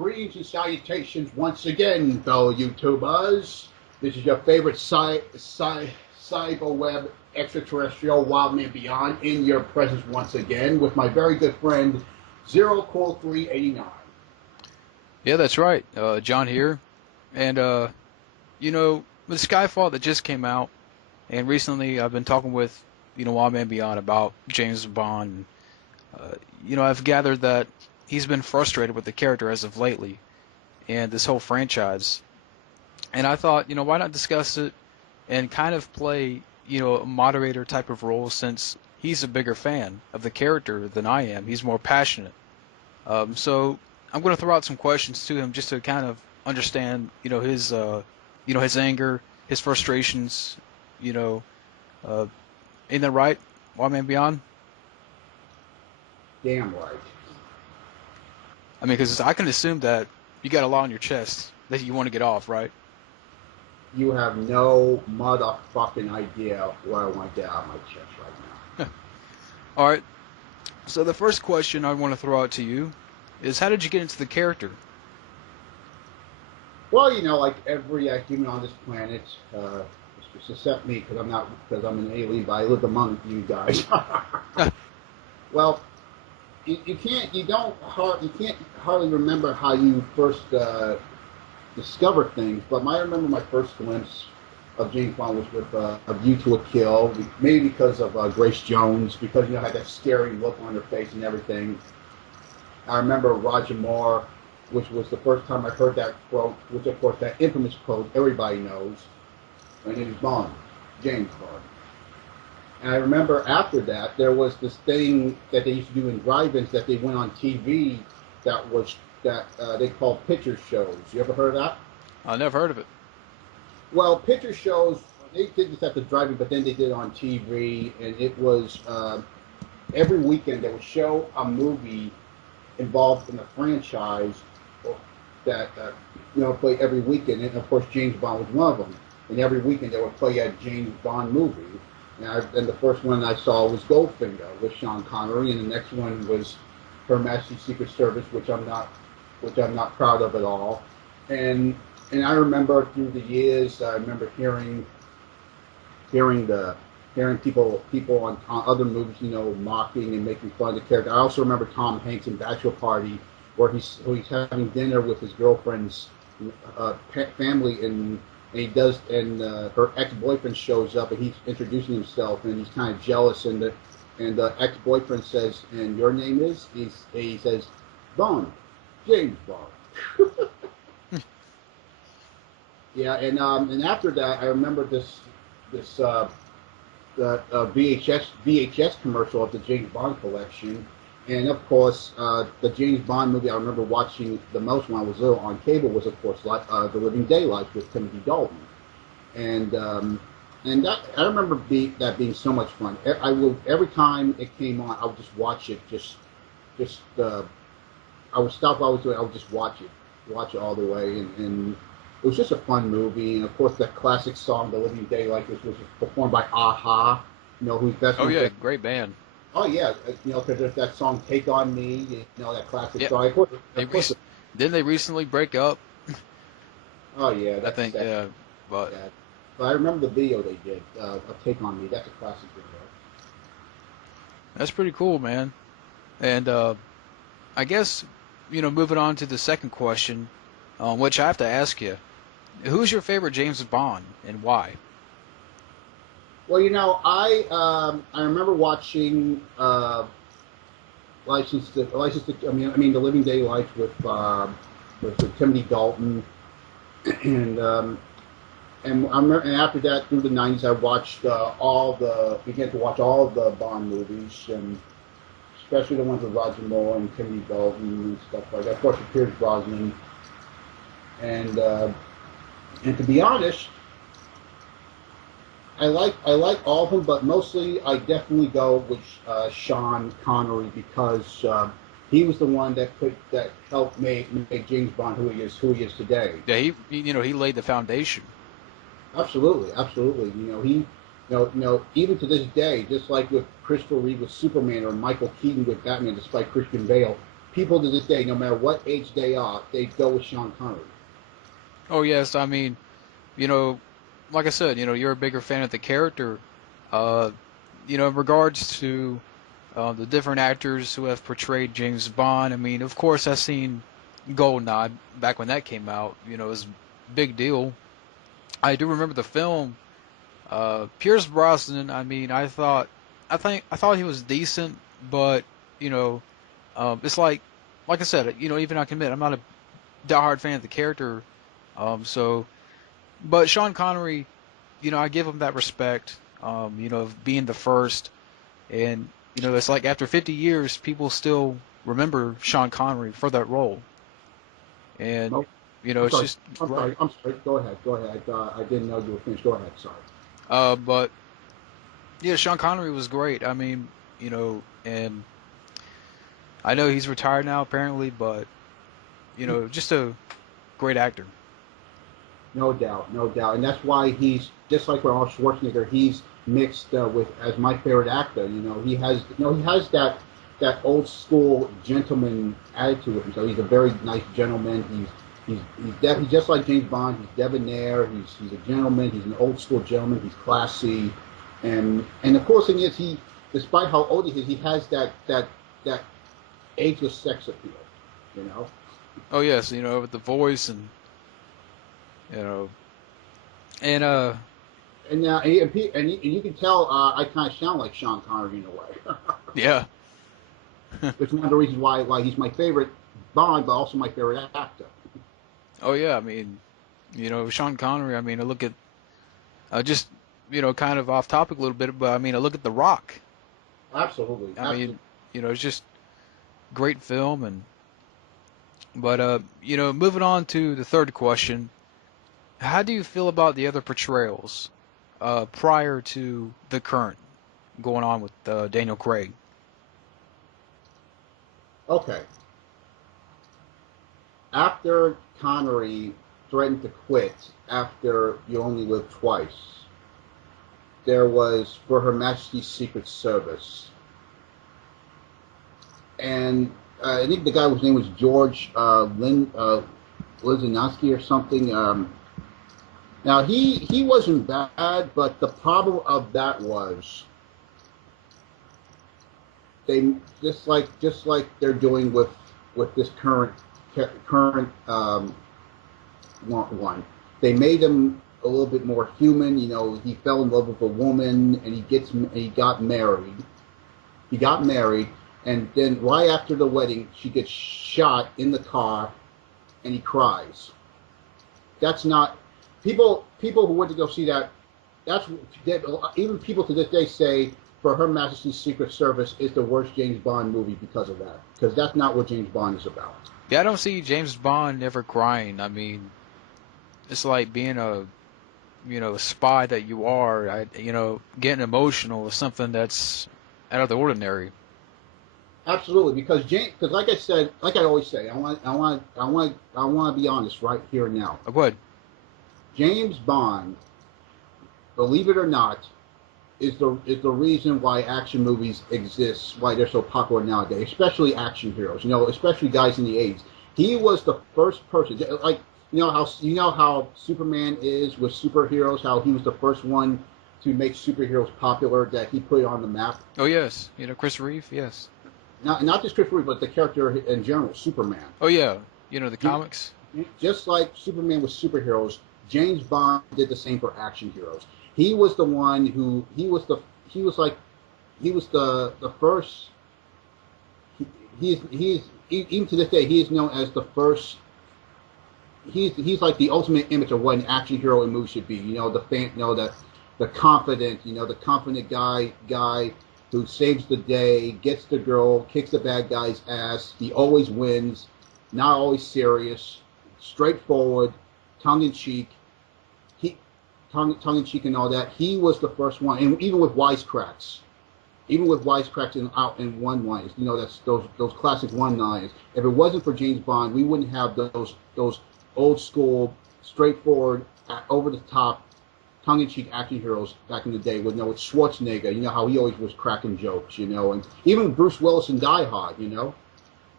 greetings and salutations once again, fellow YouTubers. This is your favorite cyber web extraterrestrial Wildmanbeyond in your presence once again with my very good friend 0Cool389. Yeah, that's right. John here. And, with Skyfall that just came out, and recently I've been talking with, Wildmanbeyond about James Bond. I've gathered that he's been frustrated with the character as of lately and this whole franchise. And I thought, why not discuss it and kind of play, a moderator type of role since he's a bigger fan of the character than I am. He's more passionate. So I'm going to throw out some questions to him just to kind of understand, his anger, his frustrations, ain't that right, Wildmanbeyond? Damn right. I mean, because I can assume that you got a lot on your chest that you want to get off, right? You have no motherfucking idea what I want to get out of my chest right now. All right. So the first question I want to throw out to you is, how did you get into the character? Well, like every human on this planet, except me, because I'm an alien, but I live among you guys. Well, you can't hardly remember how you first discover things, but I remember my first glimpse of James Bond was with A View to a Kill, maybe because of Grace Jones, because had that scary look on her face and everything. I remember Roger Moore, which was the first time I heard that quote, which of course that infamous quote everybody knows. My name is Bond, James Bond. And I remember after that there was this thing that they used to do in drive-ins that they went on TV that they called picture shows. You ever heard of that? I never heard of it. Well, picture shows, they did this at the drive-in, but then they did it on TV, and it was every weekend they would show a movie involved in a franchise that play every weekend, and of course James Bond was one of them. And every weekend they would play a James Bond movie. And the first one I saw was Goldfinger with Sean Connery, and the next one was Her Majesty's Secret Service, which I'm not proud of at all. And I remember through the years, I remember hearing people on other movies, mocking and making fun of the character. I also remember Tom Hanks in Bachelor Party, where he's having dinner with his girlfriend's family, and her ex-boyfriend shows up, and he's introducing himself, and he's kind of jealous, and the ex-boyfriend says, "And your name is?" He says, "Bond, James Bond." Yeah, and after that, I remember the VHS commercial of the James Bond collection, and of course the James Bond movie I remember watching the most when I was little on cable was of course The Living Daylights with Timothy Dalton, and that I remember that being so much fun. Every time it came on, I would just watch it. I would stop what I was doing. I would just watch it all the way, and it was just a fun movie. And of course that classic song, The Living Daylights, which was performed by Aha. Who's best? Oh yeah, great band. Oh yeah, because there's that song "Take on Me," that classic song. Of course, didn't they recently break up? Oh yeah, I think yeah, but I remember the video they did of "Take on Me." That's a classic video. That's pretty cool, man. And I guess moving on to the second question, which I have to ask you, who's your favorite James Bond and why? Well, I remember watching The Living Daylights with Timothy Dalton, and after that through the '90s I watched began to watch all of the Bond movies, and especially the ones with Roger Moore and Timothy Dalton and stuff like that. Of course, with Pierce Brosnan, and to be honest, I like all of them, but mostly I definitely go with Sean Connery, because he was the one that helped make James Bond who he is today. Yeah, he laid the foundation. Absolutely. He even to this day, just like with Christopher Reeve with Superman or Michael Keaton with Batman, despite Christian Bale, people to this day, no matter what age they are, they go with Sean Connery. Oh yes, I mean, you know, like I said, you're a bigger fan of the character. Uh, in regards to the different actors who have portrayed James Bond, I mean, of course, I've seen Goldeneye back when that came out. It was a big deal. I do remember the film. Pierce Brosnan, I mean, I thought he was decent, but you know, it's like I said, even I can admit I'm not a diehard fan of the character. So, but Sean Connery, I give him that respect. Of being the first, and it's like after 50 years, people still remember Sean Connery for that role, and No, I'm it's sorry. just great. I'm sorry. Go ahead. Go ahead. I didn't know you were finished. Go ahead. Sorry. But yeah, Sean Connery was great. I mean, and I know he's retired now apparently, but just a great actor. No doubt, no doubt, and that's why he's just like Arnold Schwarzenegger. He's mixed with as my favorite actor. He has that old school gentleman attitude with him. So he's a very nice gentleman. He's just like James Bond. He's debonair. He's a gentleman. He's an old school gentleman. He's classy, and the cool thing is despite how old he is, he has that ageless sex appeal. You know. Oh yes, with the voice and you know and And you can tell I kind of sound like Sean Connery in a way. yeah. It's one of the reasons why he's my favorite Bond, but also my favorite actor. Oh yeah, I mean, Sean Connery. I mean, I look at just kind of off topic a little bit, but I mean, I look at The Rock. Absolutely, I absolutely. mean, it's just great film, and but moving on to the third question, how do you feel about the other portrayals prior to the current going on with Daniel Craig? Okay. After Connery threatened to quit after You Only Live Twice, there was For Her Majesty's Secret Service. And I think the guy whose name was George Lizinowski or something. Now he wasn't bad, but the problem of that was they just like they're doing with this current one. They made him a little bit more human. He fell in love with a woman, and he got married. He got married, and then right after the wedding, she gets shot in the car, and he cries. That's not people. People who went to go see that. Even people to this day say For Her Majesty's Secret Service is the worst James Bond movie because of that. Because that's not what James Bond is about. Yeah, I don't see James Bond ever crying. I mean, it's like being a spy that you are. Getting emotional is something that's out of the ordinary. Absolutely, because like I said, like I always say, I want to be honest right here and now. Oh, go ahead. James Bond, believe it or not, is the reason why action movies exist, why they're so popular nowadays, especially action heroes. Especially guys in the '80s. He was the first person, like how Superman is with superheroes, how he was the first one to make superheroes popular, that he put it on the map. Oh yes, Chris Reeve. Yes. Not just Chris Reeve, but the character in general, Superman. Oh yeah, the comics. Just like Superman with superheroes, James Bond did the same for action heroes. He was the one who he was the first. He's even to this day he is known as the first. He's like the ultimate image of what an action hero in movie should be. The confident, the confident guy who saves the day, gets the girl, kicks the bad guy's ass. He always wins, not always serious, straightforward, tongue in cheek. Tongue in cheek and all that. He was the first one, and even with wisecracks in one liners. That's those classic one liners. If it wasn't for James Bond, we wouldn't have those old school, straightforward, over the top, tongue in cheek action heroes back in the day. With Schwarzenegger, how he always was cracking jokes, and even Bruce Willis in Die Hard,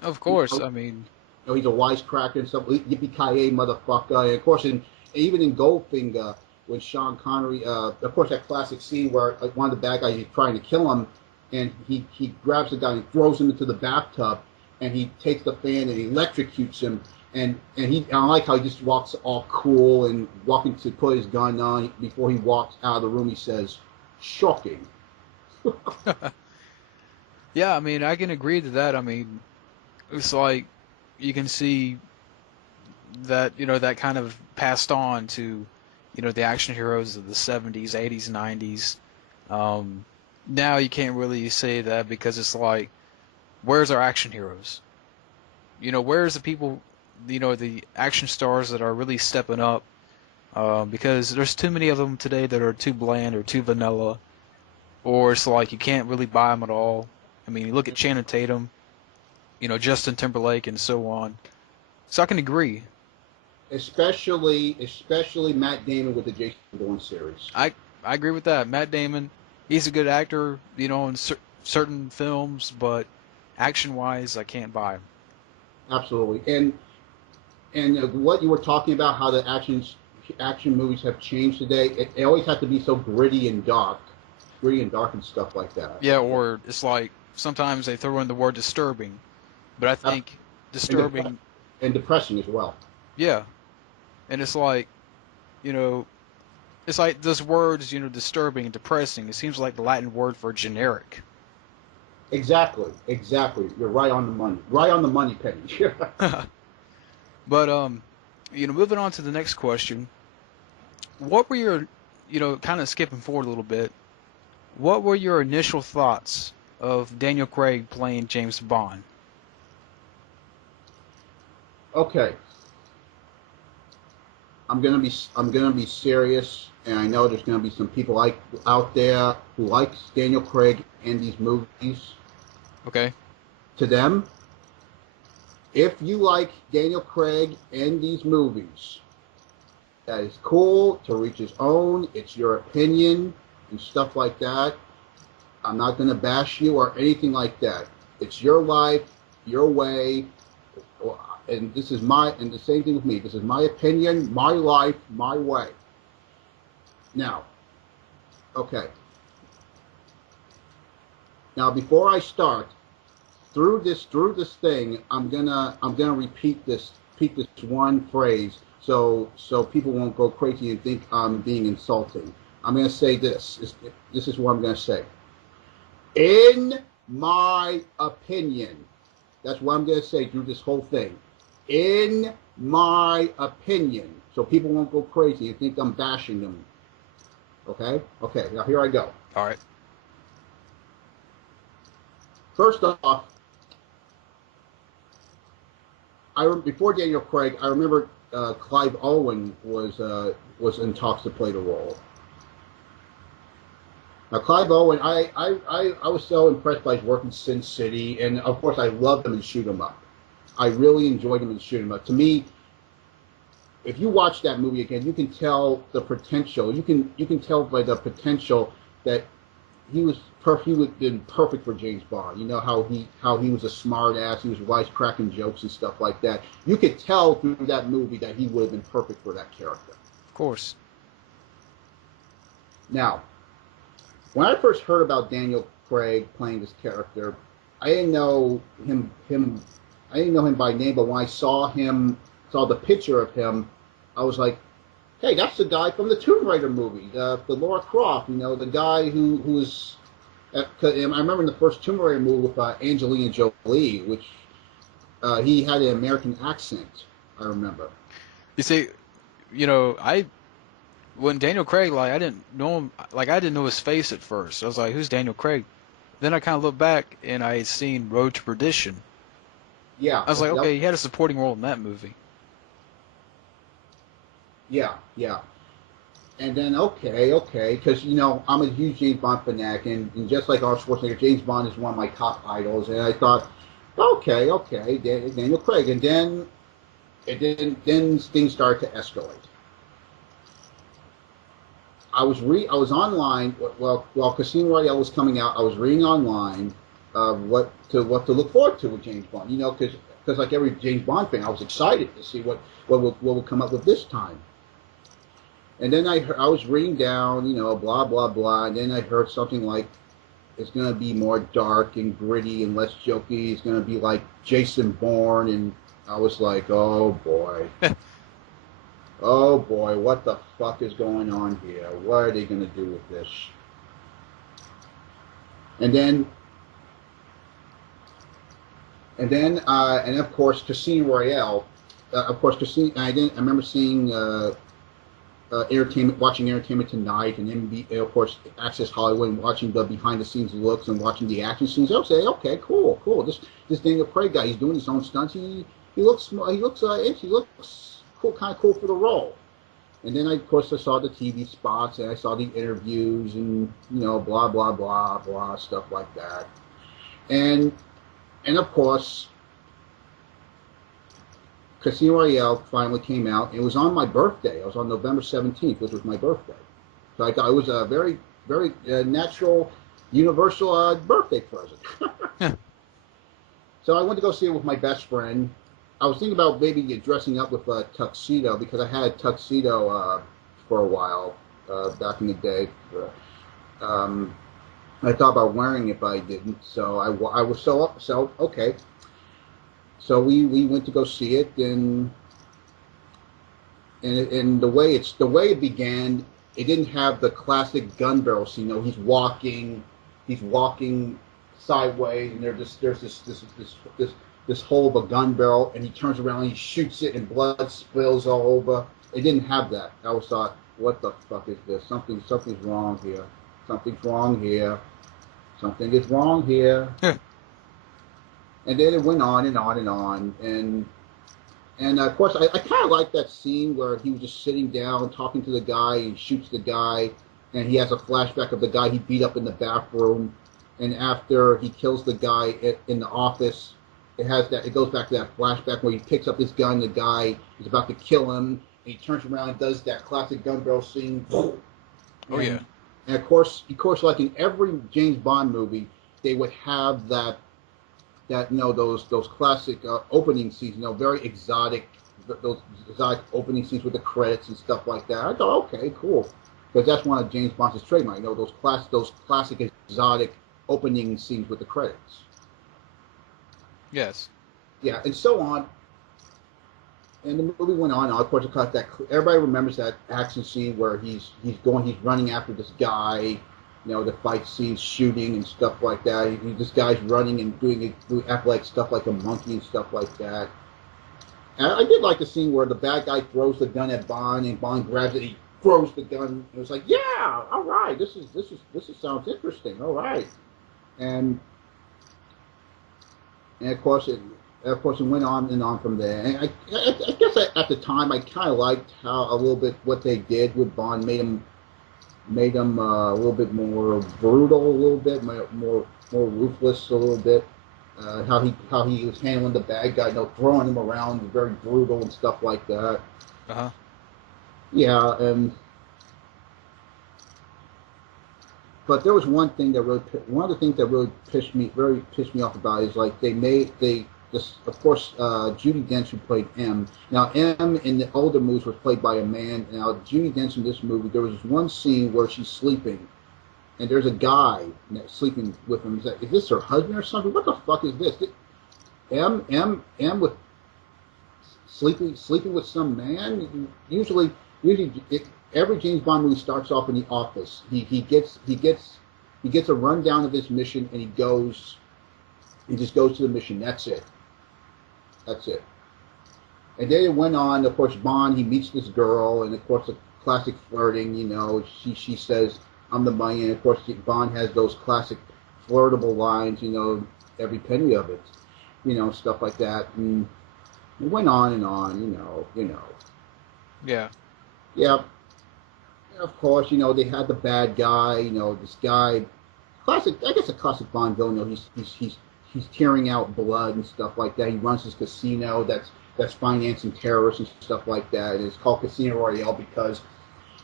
Of You course, know, I mean, he's a wisecracker and stuff. Yippee-ki-yay, motherfucker. And of course, even in Goldfinger, when Sean Connery, of course, that classic scene where like, one of the bad guys is trying to kill him, and he grabs the guy and throws him into the bathtub, and he takes the fan and electrocutes him. And I like how he just walks all cool and walking to put his gun on before he walks out of the room. He says, "Shocking." yeah, I mean, I can agree to that. I mean, it's like you can see that, that kind of passed on to, the action heroes of the 70s, 80s, 90s. Now you can't really say that because it's like, where's our action heroes? Where's the people, the action stars that are really stepping up? Because there's too many of them today that are too bland or too vanilla, or it's like you can't really buy them at all. I mean, you look at Channing Tatum, Justin Timberlake, and so on. So I can agree. Especially Matt Damon with the Jason Bourne series. I agree with that. Matt Damon, he's a good actor, in certain films, but action-wise, I can't buy him. Absolutely. And what you were talking about, how the action movies have changed today, it always has to be so gritty and dark and stuff like that. Yeah, or it's like sometimes they throw in the word disturbing, but I think disturbing and depressing as well. Yeah, and it's like, it's like those words, disturbing and depressing. It seems like the Latin word for generic. Exactly. You're right on the money. Right on the money, Penny. But moving on to the next question. What were your, kind of skipping forward a little bit, what were your initial thoughts of Daniel Craig playing James Bond? Okay. I'm gonna be serious, and I know there's gonna be some people out there who likes Daniel Craig and these movies. Okay. To them, if you like Daniel Craig and these movies, that is cool to each his own. It's your opinion and stuff like that. I'm not gonna bash you or anything like that. It's your life, your way. And the same thing with me. This is my opinion, my life, my way. Now, okay. Now, before I start, through this thing, I'm gonna repeat this one phrase, so people won't go crazy and think I'm being insulting. I'm gonna say this. This is what I'm gonna say. In my opinion, that's what I'm gonna say through this whole thing. In my opinion, so people won't go crazy and think I'm bashing them. Okay? Okay, now here I go. All right. First off, before Daniel Craig, I remember Clive Owen was in talks to play the role. Now, Clive Owen, I was so impressed by his work in Sin City, and of course I loved him in Shoot 'Em Up. I really enjoyed him in Shoot 'Em Up. To me, if you watch that movie again, you can tell the potential. You can tell by the potential that he would have been perfect for James Bond. You know how he was a smart ass, he was wisecracking jokes and stuff like that. You could tell through that movie that he would have been perfect for that character. Of course. Now, when I first heard about Daniel Craig playing this character, I didn't know him. I didn't know him by name, but when I saw the picture of him, I was like, hey, that's the guy from the Tomb Raider movie, the Lara Croft, the guy who was... I remember in the first Tomb Raider movie with Angelina Jolie, which he had an American accent, I remember. You see, when Daniel Craig, I didn't know him, I didn't know his face at first. I was like, who's Daniel Craig? Then I kind of looked back, and I had seen Road to Perdition. Yeah. I was like, okay, he had a supporting role in that movie. Yeah. And then, okay, because, I'm a huge James Bond fanatic, and just like Arnold Schwarzenegger, James Bond is one of my top idols, and I thought, okay, Daniel Craig, and then things started to escalate. I was online, while Casino Royale was coming out, I was reading online, what to look forward to with James Bond. You know, because like every James Bond fan, I was excited to see what will come up with this time. And then I was reading down, you know, blah blah blah, and then I heard something like it's going to be more dark and gritty and less jokey. It's going to be like Jason Bourne, and I was like, oh boy. Oh boy, what the fuck is going on here? What are they going to do with this? And then and of course, Casino Royale. Of course, Casino. I remember seeing watching Entertainment Tonight, and of course, Access Hollywood, and watching the behind-the-scenes looks and watching the action scenes. I would say, okay, cool. This Daniel Craig guy, he's doing his own stunts. He looks cool, kind of cool for the role. And then, of course, I saw the TV spots, and I saw the interviews, and, you know, blah, blah, blah, blah, stuff like that. And of course, Casino Royale finally came out. It was on my birthday. It was on November 17th, which was my birthday. So I thought it was a very, very natural, universal birthday present. So I went to go see it with my best friend. I was thinking about maybe dressing up with a tuxedo, because I had a tuxedo for a while back in the day. I thought about wearing it, but I didn't. So I was so okay. So we went to go see it, and the way it began, it didn't have the classic gun barrel scene. You know, he's walking sideways, and there's this hole of a gun barrel, and he turns around and he shoots it, and blood spills all over. It didn't have that. I always thought, what the fuck is this? Something's wrong here. Something's wrong here. Something is wrong here. And then it went on and on and on, and of course I kind of like that scene where he was just sitting down talking to the guy, and shoots the guy, and he has a flashback of the guy he beat up in the bathroom, and after he kills the guy in the office, it goes back to that flashback where he picks up his gun, the guy is about to kill him, and he turns around and does that classic gun barrel scene. And of course, like in every James Bond movie, they would have that you know, those classic opening scenes, you know, very exotic, those exotic opening scenes with the credits and stuff like that. I thought, okay, cool, because that's one of James Bond's trademark, you know, those classic exotic opening scenes with the credits. Yes. Yeah, and so on. And the movie went on. Of course, everybody remembers that action scene where he's running after this guy. You know, the fight scenes, shooting and stuff like that. This guy's running and doing athletic stuff like a monkey and stuff like that. And I did like the scene where the bad guy throws the gun at Bond, and Bond grabs it. He throws the gun. It was like, yeah, all right, this sounds interesting. All right, and of course it went on and on from there. And I guess at the time I kind of liked how a little bit what they did with Bond made him a little bit more brutal, a little bit more ruthless, a little bit. How he was handling the bad guy, you know, throwing him around, very brutal and stuff like that. Yeah, but there was one of the things that really pissed me off about it is like of course, Judi Dench, who played M. Now, M in the older movies was played by a man. Now, Judi Dench in this movie, there was this one scene where she's sleeping, and there's a guy sleeping with him. Is this her husband or something? What the fuck is this? M with sleeping with some man? Usually, every James Bond movie starts off in the office. He gets a rundown of his mission, and he just goes to the mission. That's it. And then it went on. Of course, Bond, he meets this girl, and of course, the classic flirting. You know, she says, "I'm the money," and of course, Bond has those classic flirtable lines. You know, every penny of it. You know, stuff like that, and it went on and on. You know. Yeah. Yeah. And of course, you know, they had the bad guy. You know, this guy, classic. I guess a classic Bond villain. You know, he's tearing out blood and stuff like that. He runs his casino that's financing terrorists and stuff like that. And it's called Casino Royale because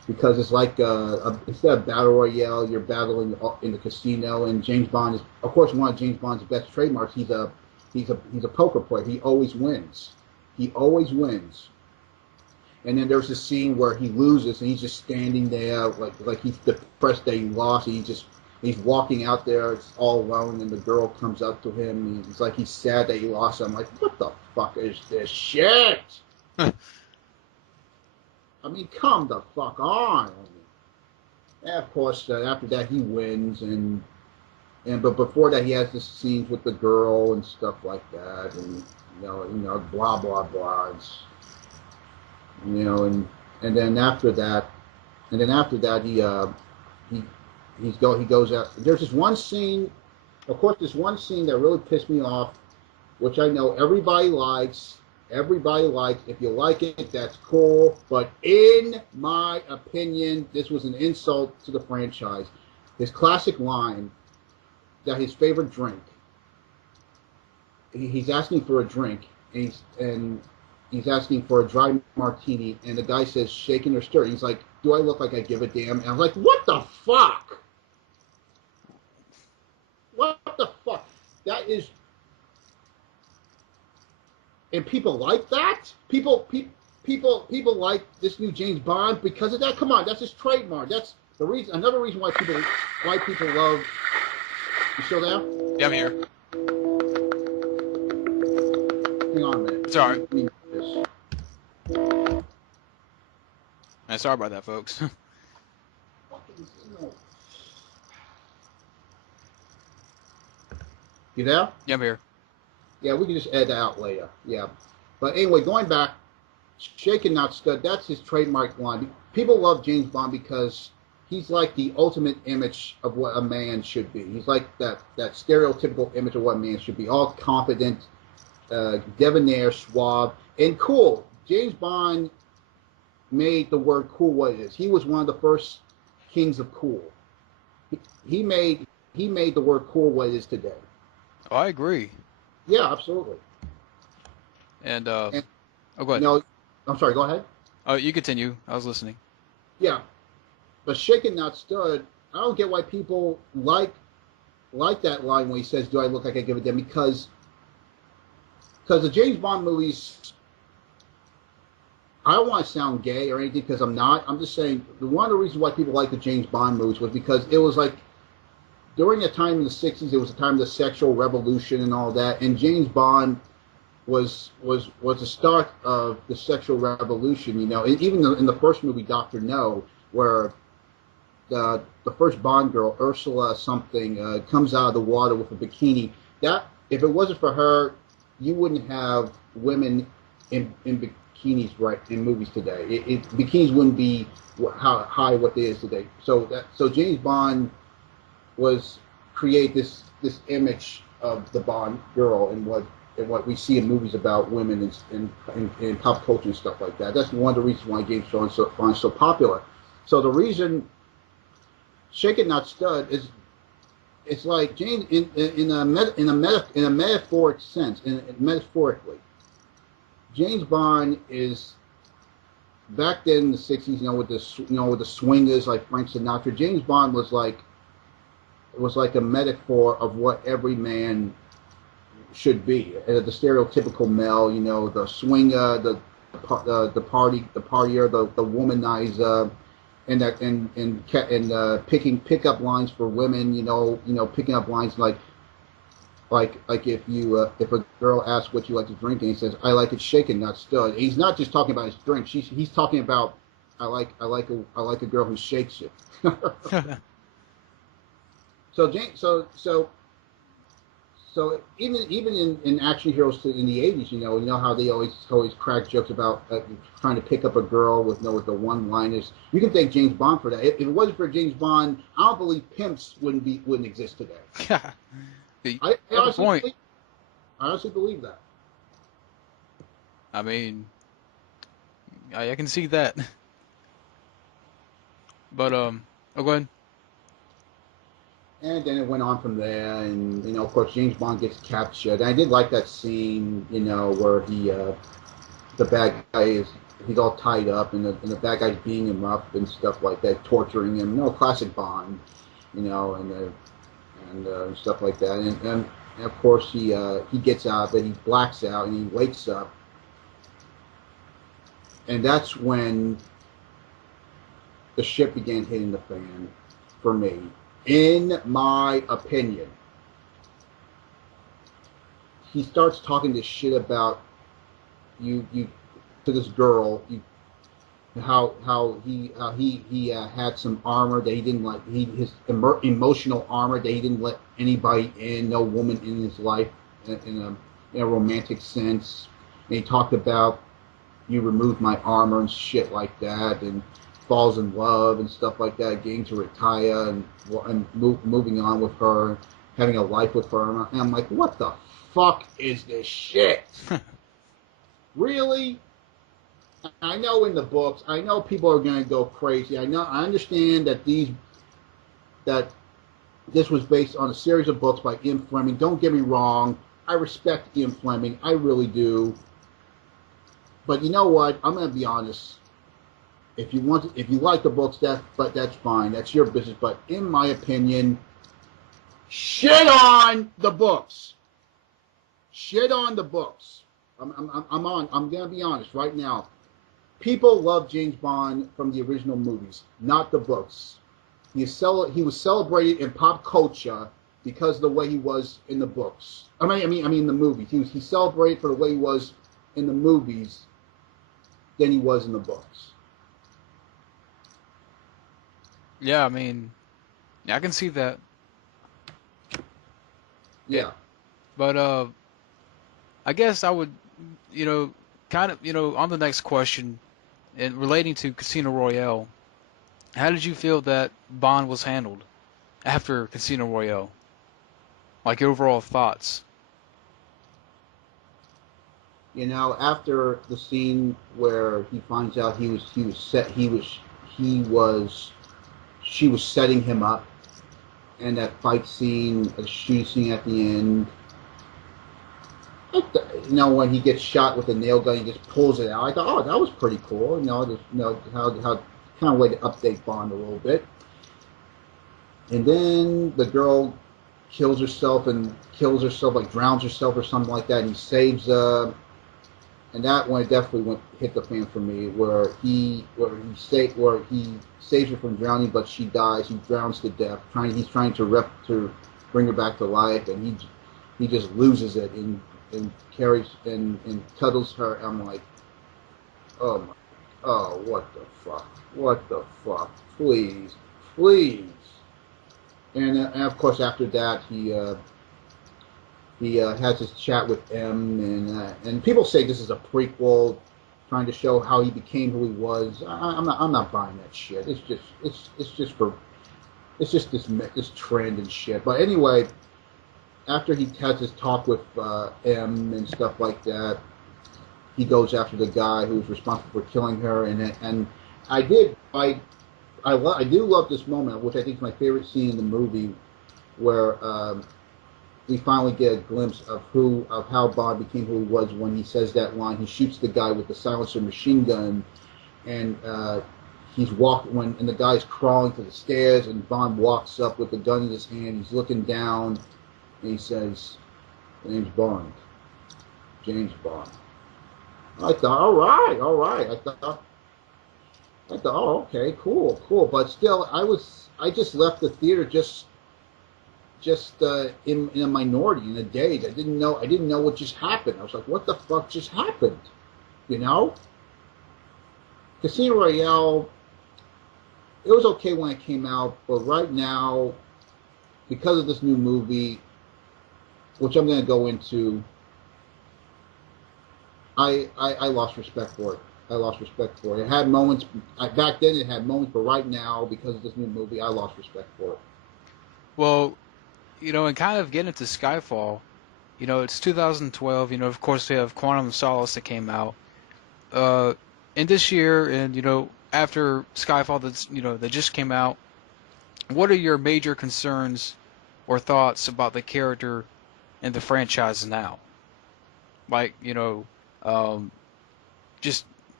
because it's like instead of battle royale, you're battling in the casino. And James Bond is, of course, one of James Bond's best trademarks. He's a poker player. He always wins. He always wins. And then there's this scene where he loses, and he's just standing there like he's depressed that he lost. And he's walking out there, it's all alone, and the girl comes up to him. And he's like he's sad that he lost. I'm like, what the fuck is this shit? I mean, come the fuck on. And of course, after that he wins, but before that he has the scenes with the girl and stuff like that, and blah blah blah. And then after that he goes out. There's this one scene, of course, this one scene that really pissed me off, which I know everybody likes. Everybody likes. If you like it, that's cool. But in my opinion, this was an insult to the franchise. His classic line that his favorite drink. He's asking for a drink, and he's asking for a dry martini, and the guy says shaken or stirred. He's like, "Do I look like I give a damn?" And I was like, "What the fuck? What the fuck? That is." And people like that. People like this new James Bond because of that. Come on, that's his trademark. That's the reason. Another reason why people love. You still there? Yeah, I'm here. Hang on a minute. It's all right. Let me this. Sorry about that, folks. You there? Yeah, I'm here. Yeah, we can just add that out later. Yeah. But anyway, going back, shaken not stirred, that's his trademark line. People love James Bond because he's like the ultimate image of what a man should be. He's like that stereotypical image of what a man should be. All confident, debonair, suave, and cool. James Bond made the word cool what it is. He was one of the first kings of cool. He made the word cool what it is today. Oh, I agree. Yeah, absolutely. And oh, go ahead. No, I'm sorry. Go ahead. Oh, you continue. I was listening. Yeah, but shaken not stirred. I don't get why people like that line when he says, "Do I look like I give a damn?" Because the James Bond movies. I don't want to sound gay or anything because I'm not. I'm just saying one of the reasons why people like the James Bond movies was because it was like during the time in the 60s, it was a time of the sexual revolution and all that, and James Bond was the start of the sexual revolution, even in the first movie, Dr. No, where the first Bond girl, Ursula something, comes out of the water with a bikini. That, if it wasn't for her, you wouldn't have women in bikinis right in movies today. Bikinis wouldn't be how high what they is today. So James Bond create this image of the Bond girl and what we see in movies about women in pop culture and stuff like that. That's one of the reasons why James Bond is so popular. So the reason Shaken Not Stirred is it's like James in a metaphoric sense, metaphorically, James Bond is back then in the 60s, with the swingers like Frank Sinatra. James Bond was like a metaphor of what every man should be. The stereotypical male, the swinger, the partier, the womanizer, and picking pickup lines for women. Picking up lines like if a girl asks what you like to drink and he says, "I like it shaken, not stirred." He's not just talking about his drink. He's talking about I like a girl who shakes it. So even in action heroes in the 80s, you know how they always crack jokes about trying to pick up a girl with the one-liners. You can thank James Bond for that. If it wasn't for James Bond, I don't believe pimps wouldn't exist today. I honestly believe that. I mean, I can see that. But go ahead. And then it went on from there, and of course James Bond gets captured. And I did like that scene, where the bad guy he's all tied up, and the bad guy's beating him up and stuff like that, torturing him. Classic Bond, and stuff like that. And of course he gets out, but he blacks out and he wakes up, and that's when the shit began hitting the fan for me, in my opinion. He starts talking this shit about you to this girl. How he had some armor that he didn't like. His emotional armor that he didn't let anybody in, no woman in his life, in a romantic sense. And he talked about, you removed my armor and shit like that, and falls in love and stuff like that, getting to retire and moving on with her, having a life with her. And I'm like, what the fuck is this shit? Really? I know in the books, I know people are going to go crazy. I understand that this was based on a series of books by Ian Fleming. Don't get me wrong. I respect Ian Fleming. I really do. But you know what? I'm going to be honest. If you like the books, that's fine. That's your business. But in my opinion, shit on the books. Shit on the books. I'm going to be honest right now. People love James Bond from the original movies, not the books. He was celebrated in pop culture because of the way he was in the books. I mean the movies. He celebrated for the way he was in the movies than he was in the books. Yeah, I mean, yeah, I can see that. Yeah. But I guess I would, kind of, on the next question, and relating to Casino Royale, how did you feel that Bond was handled after Casino Royale? Like, your overall thoughts? After the scene where he finds out she was setting him up, and that fight scene, the shoot scene at the end, when he gets shot with a nail gun, he just pulls it out. I thought, oh, that was pretty cool. How kind of way to update Bond a little bit. And then the girl kills herself, like drowns herself or something like that, and he saves and that one definitely hit the fan for me, where he saves her from drowning, but she dies. He drowns to death. He's trying to bring her back to life, and he just loses it and carries and cuddles her. I'm like, oh what the fuck, please. And of course after that he has his chat with M, and people say this is a prequel, trying to show how he became who he was. I'm not buying that shit. It's just this trend and shit. But anyway, after he has his talk with M and stuff like that, he goes after the guy who's responsible for killing her, and I do love this moment, which I think is my favorite scene in the movie, where we finally get a glimpse of how Bond became who he was when he says that line. He shoots the guy with the silencer machine gun, and and the guy's crawling to the stairs, and Bond walks up with the gun in his hand. He's looking down, and he says, "James Bond, James Bond." I thought, all right. I thought, oh, okay, cool. But still, I just left the theater just in a minority, in a daze. I didn't know what just happened. I was like, what the fuck just happened? Casino Royale, it was okay when it came out, but right now, because of this new movie, which I'm going to go into, I lost respect for it. It had moments, back then it had moments, but right now, because of this new movie, I lost respect for it. Well, and kind of getting into Skyfall, it's 2012, of course we have Quantum of Solace that came out. And this year, and, after Skyfall that just came out, what are your major concerns or thoughts about the character and the franchise now? Like, just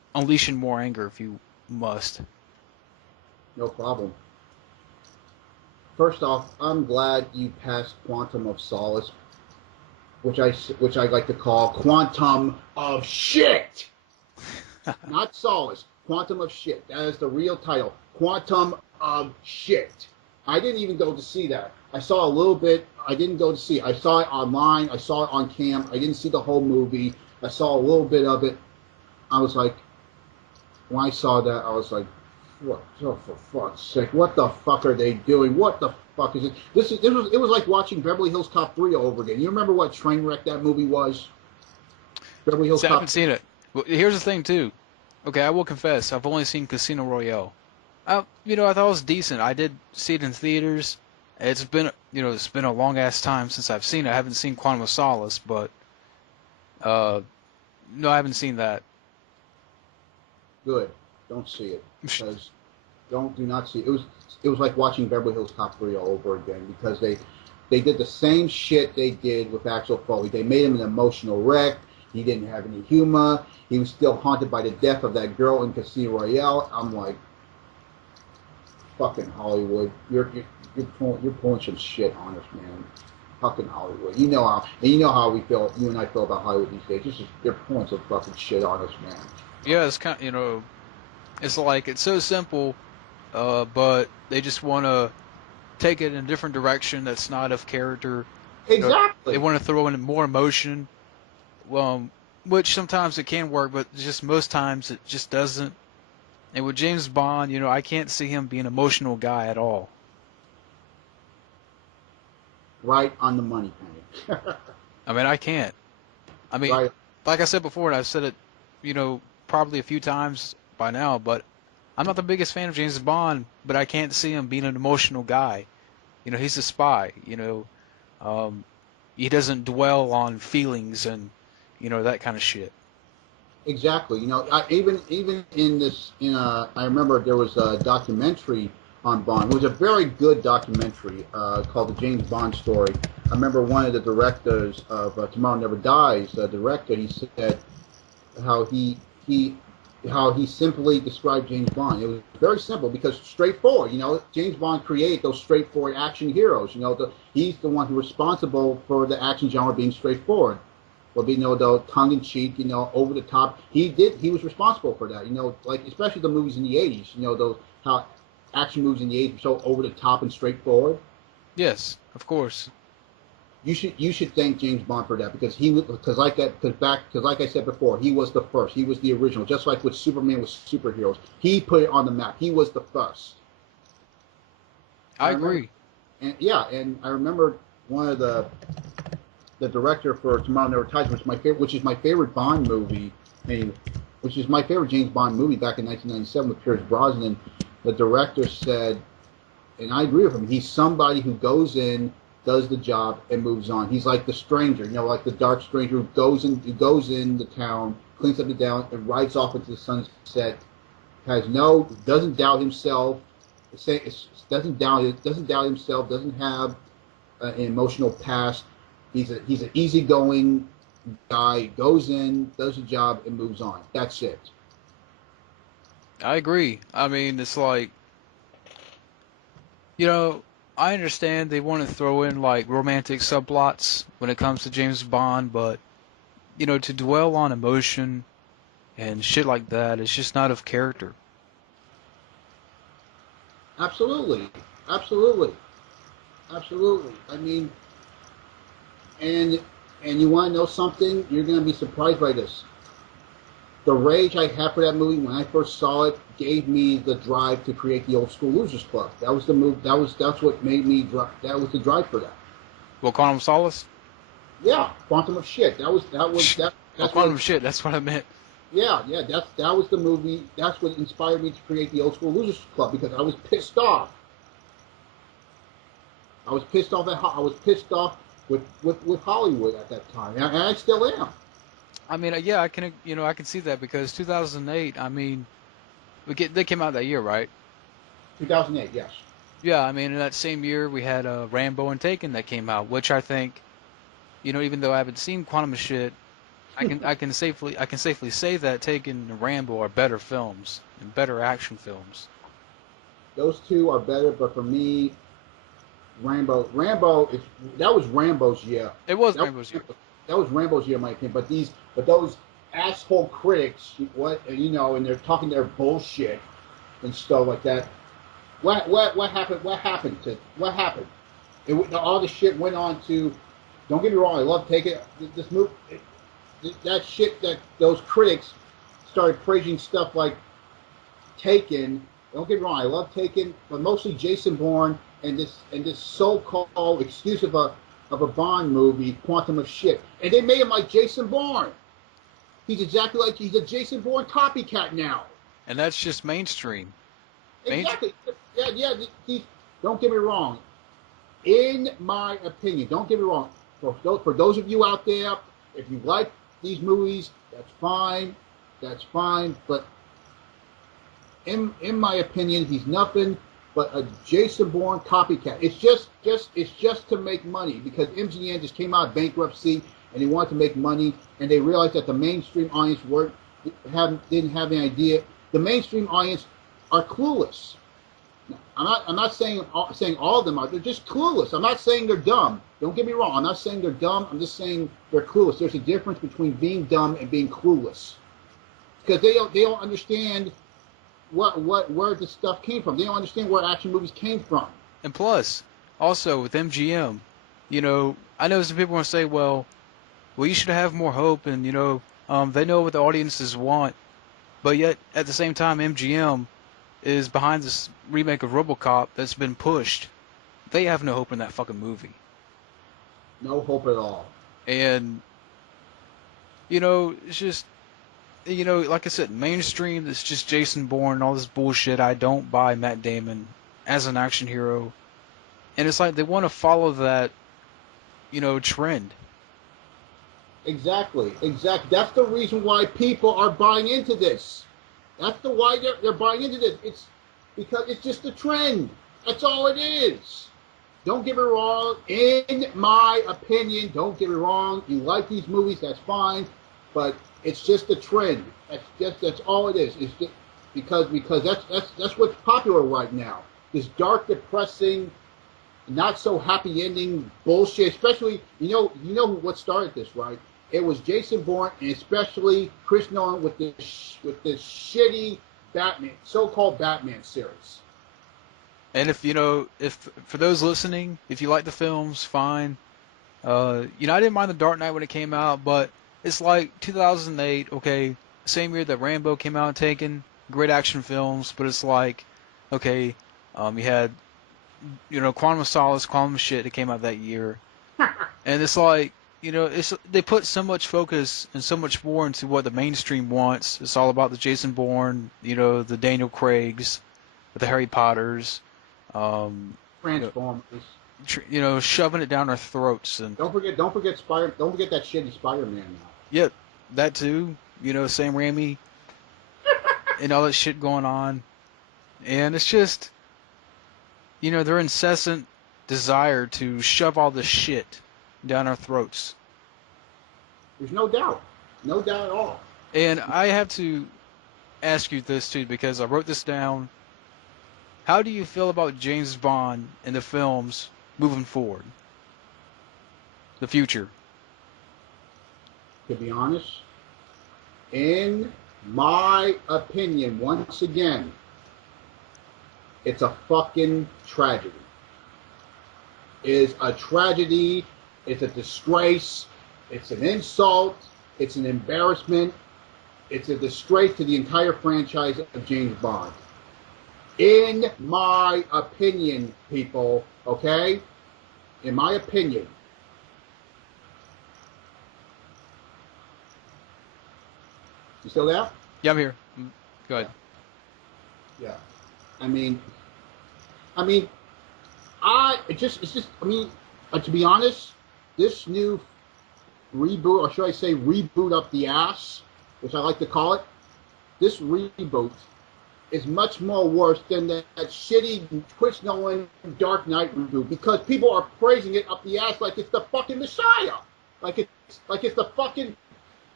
unleashing more anger if you must. No problem. First off, I'm glad you passed Quantum of Solace, which I like to call Quantum of Shit. Not Solace. Quantum of Shit. That is the real title. Quantum of Shit. I didn't even go to see that. I saw a little bit. I didn't go to see it. I saw it online. I saw it on cam. I didn't see the whole movie. I saw a little bit of it. I was like, when I saw that, I was like, what? Oh, for fuck's sake! What the fuck are they doing? What the fuck is it? It was like watching Beverly Hills Cop 3 all over again. You remember what train wreck that movie was? Beverly Hills See, I Cop. haven't seen it. Well, here's the thing too. Okay, I will confess, I've only seen Casino Royale. I thought it was decent. I did see it in theaters. It's been a long ass time since I've seen it. I haven't seen Quantum of Solace, but no, I haven't seen that. Good. Don't see it because do not see it. It was like watching Beverly Hills Cop 3 all over again because they did the same shit they did with Axel Foley. They made him an emotional wreck. He didn't have any humor. He was still haunted by the death of that girl in Casino Royale. I'm like, fucking Hollywood, you're pulling some shit on us, man. Fucking Hollywood. You know how we feel. You and I feel about Hollywood these days. They're pulling some fucking shit on us, man. Yeah, it's kind of, it's like it's so simple, but they just want to take it in a different direction that's not of character. Exactly. They want to throw in more emotion, which sometimes it can work, but just most times it just doesn't. And with James Bond, I can't see him being an emotional guy at all. Right on the money, Penny. I mean, I can't. I mean, right. Like I said before, and I've said it, probably a few times by now, but I'm not the biggest fan of James Bond, but I can't see him being an emotional guy. He's a spy. He doesn't dwell on feelings and, that kind of shit. Exactly. Even I remember there was a documentary on Bond. It was a very good documentary called The James Bond Story. I remember one of the directors of Tomorrow Never Dies, the director, he said how he simply described James Bond. It was very simple because straightforward. James Bond created those straightforward action heroes. He's the one who's responsible for the action genre being straightforward. Well, the tongue in cheek, over the top. He was responsible for that. Like especially the movies in the '80s. Those how action movies in the '80s were so over the top and straightforward. Yes, of course. You should thank James Bond for that because like I said before, he was the first. He was the original. Just like with Superman with superheroes, he put it on the map. He was the first. I agree. And I remember one of the director for Tomorrow Never Dies, which is my favorite Bond movie, which is my favorite James Bond movie back in 1997 with Pierce Brosnan. The director said, and I agree with him, he's somebody who goes in, does the job, and moves on. He's like the stranger, like the dark stranger who goes in the town, cleans up the town, and rides off into the sunset. Doesn't doubt himself. Doesn't doubt himself. Doesn't have an emotional past. He's an easygoing guy. Goes in, does the job, and moves on. That's it. I agree. I mean, it's like, I understand they want to throw in like romantic subplots when it comes to James Bond, but to dwell on emotion and shit like that, it's just not of character. Absolutely. I mean, and you want to know something? You're going to be surprised by this. The rage I had for that movie when I first saw it gave me the drive to create the Old School Losers Club. That was the move. That's what made me. That was the drive for that. Well, Quantum of Solace. Yeah, Quantum of Shit. That's Quantum of Shit. That's what I meant. Yeah. That was the movie. That's what inspired me to create the Old School Losers Club because I was pissed off. I was pissed off with Hollywood at that time, and I still am. I mean, yeah, I can see that because 2008. I mean, they came out that year, right? 2008, yes. Yeah, I mean, in that same year we had Rambo and Taken that came out, which I think, even though I haven't seen Quantum of Shit, I can safely say that Taken and Rambo are better films and better action films. Those two are better, but for me, Rambo that was Rambo's year. It was That, Rambo's year. that was Rambo's year, in my opinion. But those asshole critics, and they're talking their bullshit and stuff like that. What happened? What happened? All the shit went on to. Don't get me wrong. I love Taken. This movie, that shit that those critics started praising stuff like Taken. Don't get me wrong. I love Taken, but mostly Jason Bourne and this so-called excuse of a Bond movie, Quantum of Shit. And they made him like Jason Bourne. He's a Jason Bourne copycat now. And that's just mainstream. Exactly. Yeah. Don't get me wrong. In my opinion, don't get me wrong. For those of you out there, if you like these movies, that's fine. That's fine. But in my opinion, he's nothing but a Jason Bourne copycat. It's just to make money because MGM just came out of bankruptcy and they wanted to make money, and they realized that the mainstream audience didn't have any idea. The mainstream audience are clueless. I'm not saying all of them are. They're just clueless. I'm not saying they're dumb. Don't get me wrong. I'm not saying they're dumb. I'm just saying they're clueless. There's a difference between being dumb and being clueless, because they don't understand where this stuff came from. They don't understand where action movies came from. And plus, also with MGM, I know some people want to say, well, you should have more hope, and they know what the audiences want, but yet at the same time, MGM is behind this remake of RoboCop that's been pushed. They have no hope in that fucking movie. No hope at all. And it's just like I said, mainstream. It's just Jason Bourne and all this bullshit. I don't buy Matt Damon as an action hero, and it's like they want to follow that trend. Exactly. That's the reason why people are buying into this. That's why they're buying into this. It's because it's just a trend. That's all it is. Don't get me wrong. In my opinion, don't get me wrong. You like these movies, that's fine. But it's just a trend. That's all it is. It's just because that's what's popular right now. This dark, depressing, not so happy ending bullshit. Especially, what started this, right? It was Jason Bourne and especially Chris Nolan with this shitty Batman, so-called Batman series. And if for those listening, if you like the films, fine. I didn't mind The Dark Knight when it came out, but it's like 2008, okay, same year that Rambo came out and Taken, great action films, but it's like, okay, you had, Quantum of Solace, Quantum of Shit that came out that year, and it's like, they put so much focus and so much more into what the mainstream wants. It's all about the Jason Bourne, the Daniel Craigs, the Harry Potters, Transformers. Shoving it down our throats. And don't forget Don't forget that shitty Spider-Man now. Yep, that too. Sam Raimi and all that shit going on, and it's just, their incessant desire to shove all this shit down our throats. There's no doubt at all. And I have to ask you this too, because I wrote this down. How do you feel about James Bond and the films moving forward? The future. To be honest, in my opinion, once again, it's a fucking tragedy. It is a tragedy. It's a disgrace. It's an insult. It's an embarrassment. It's a disgrace to the entire franchise of James Bond. In my opinion, people, okay? In my opinion. You still there? Yeah, I'm here. Go ahead. Yeah. To be honest, this new reboot, or should I say reboot up the ass, which I like to call it, this reboot is much more worse than that shitty Chris Nolan Dark Knight reboot, because people are praising it up the ass like it's the fucking Messiah, like it's the fucking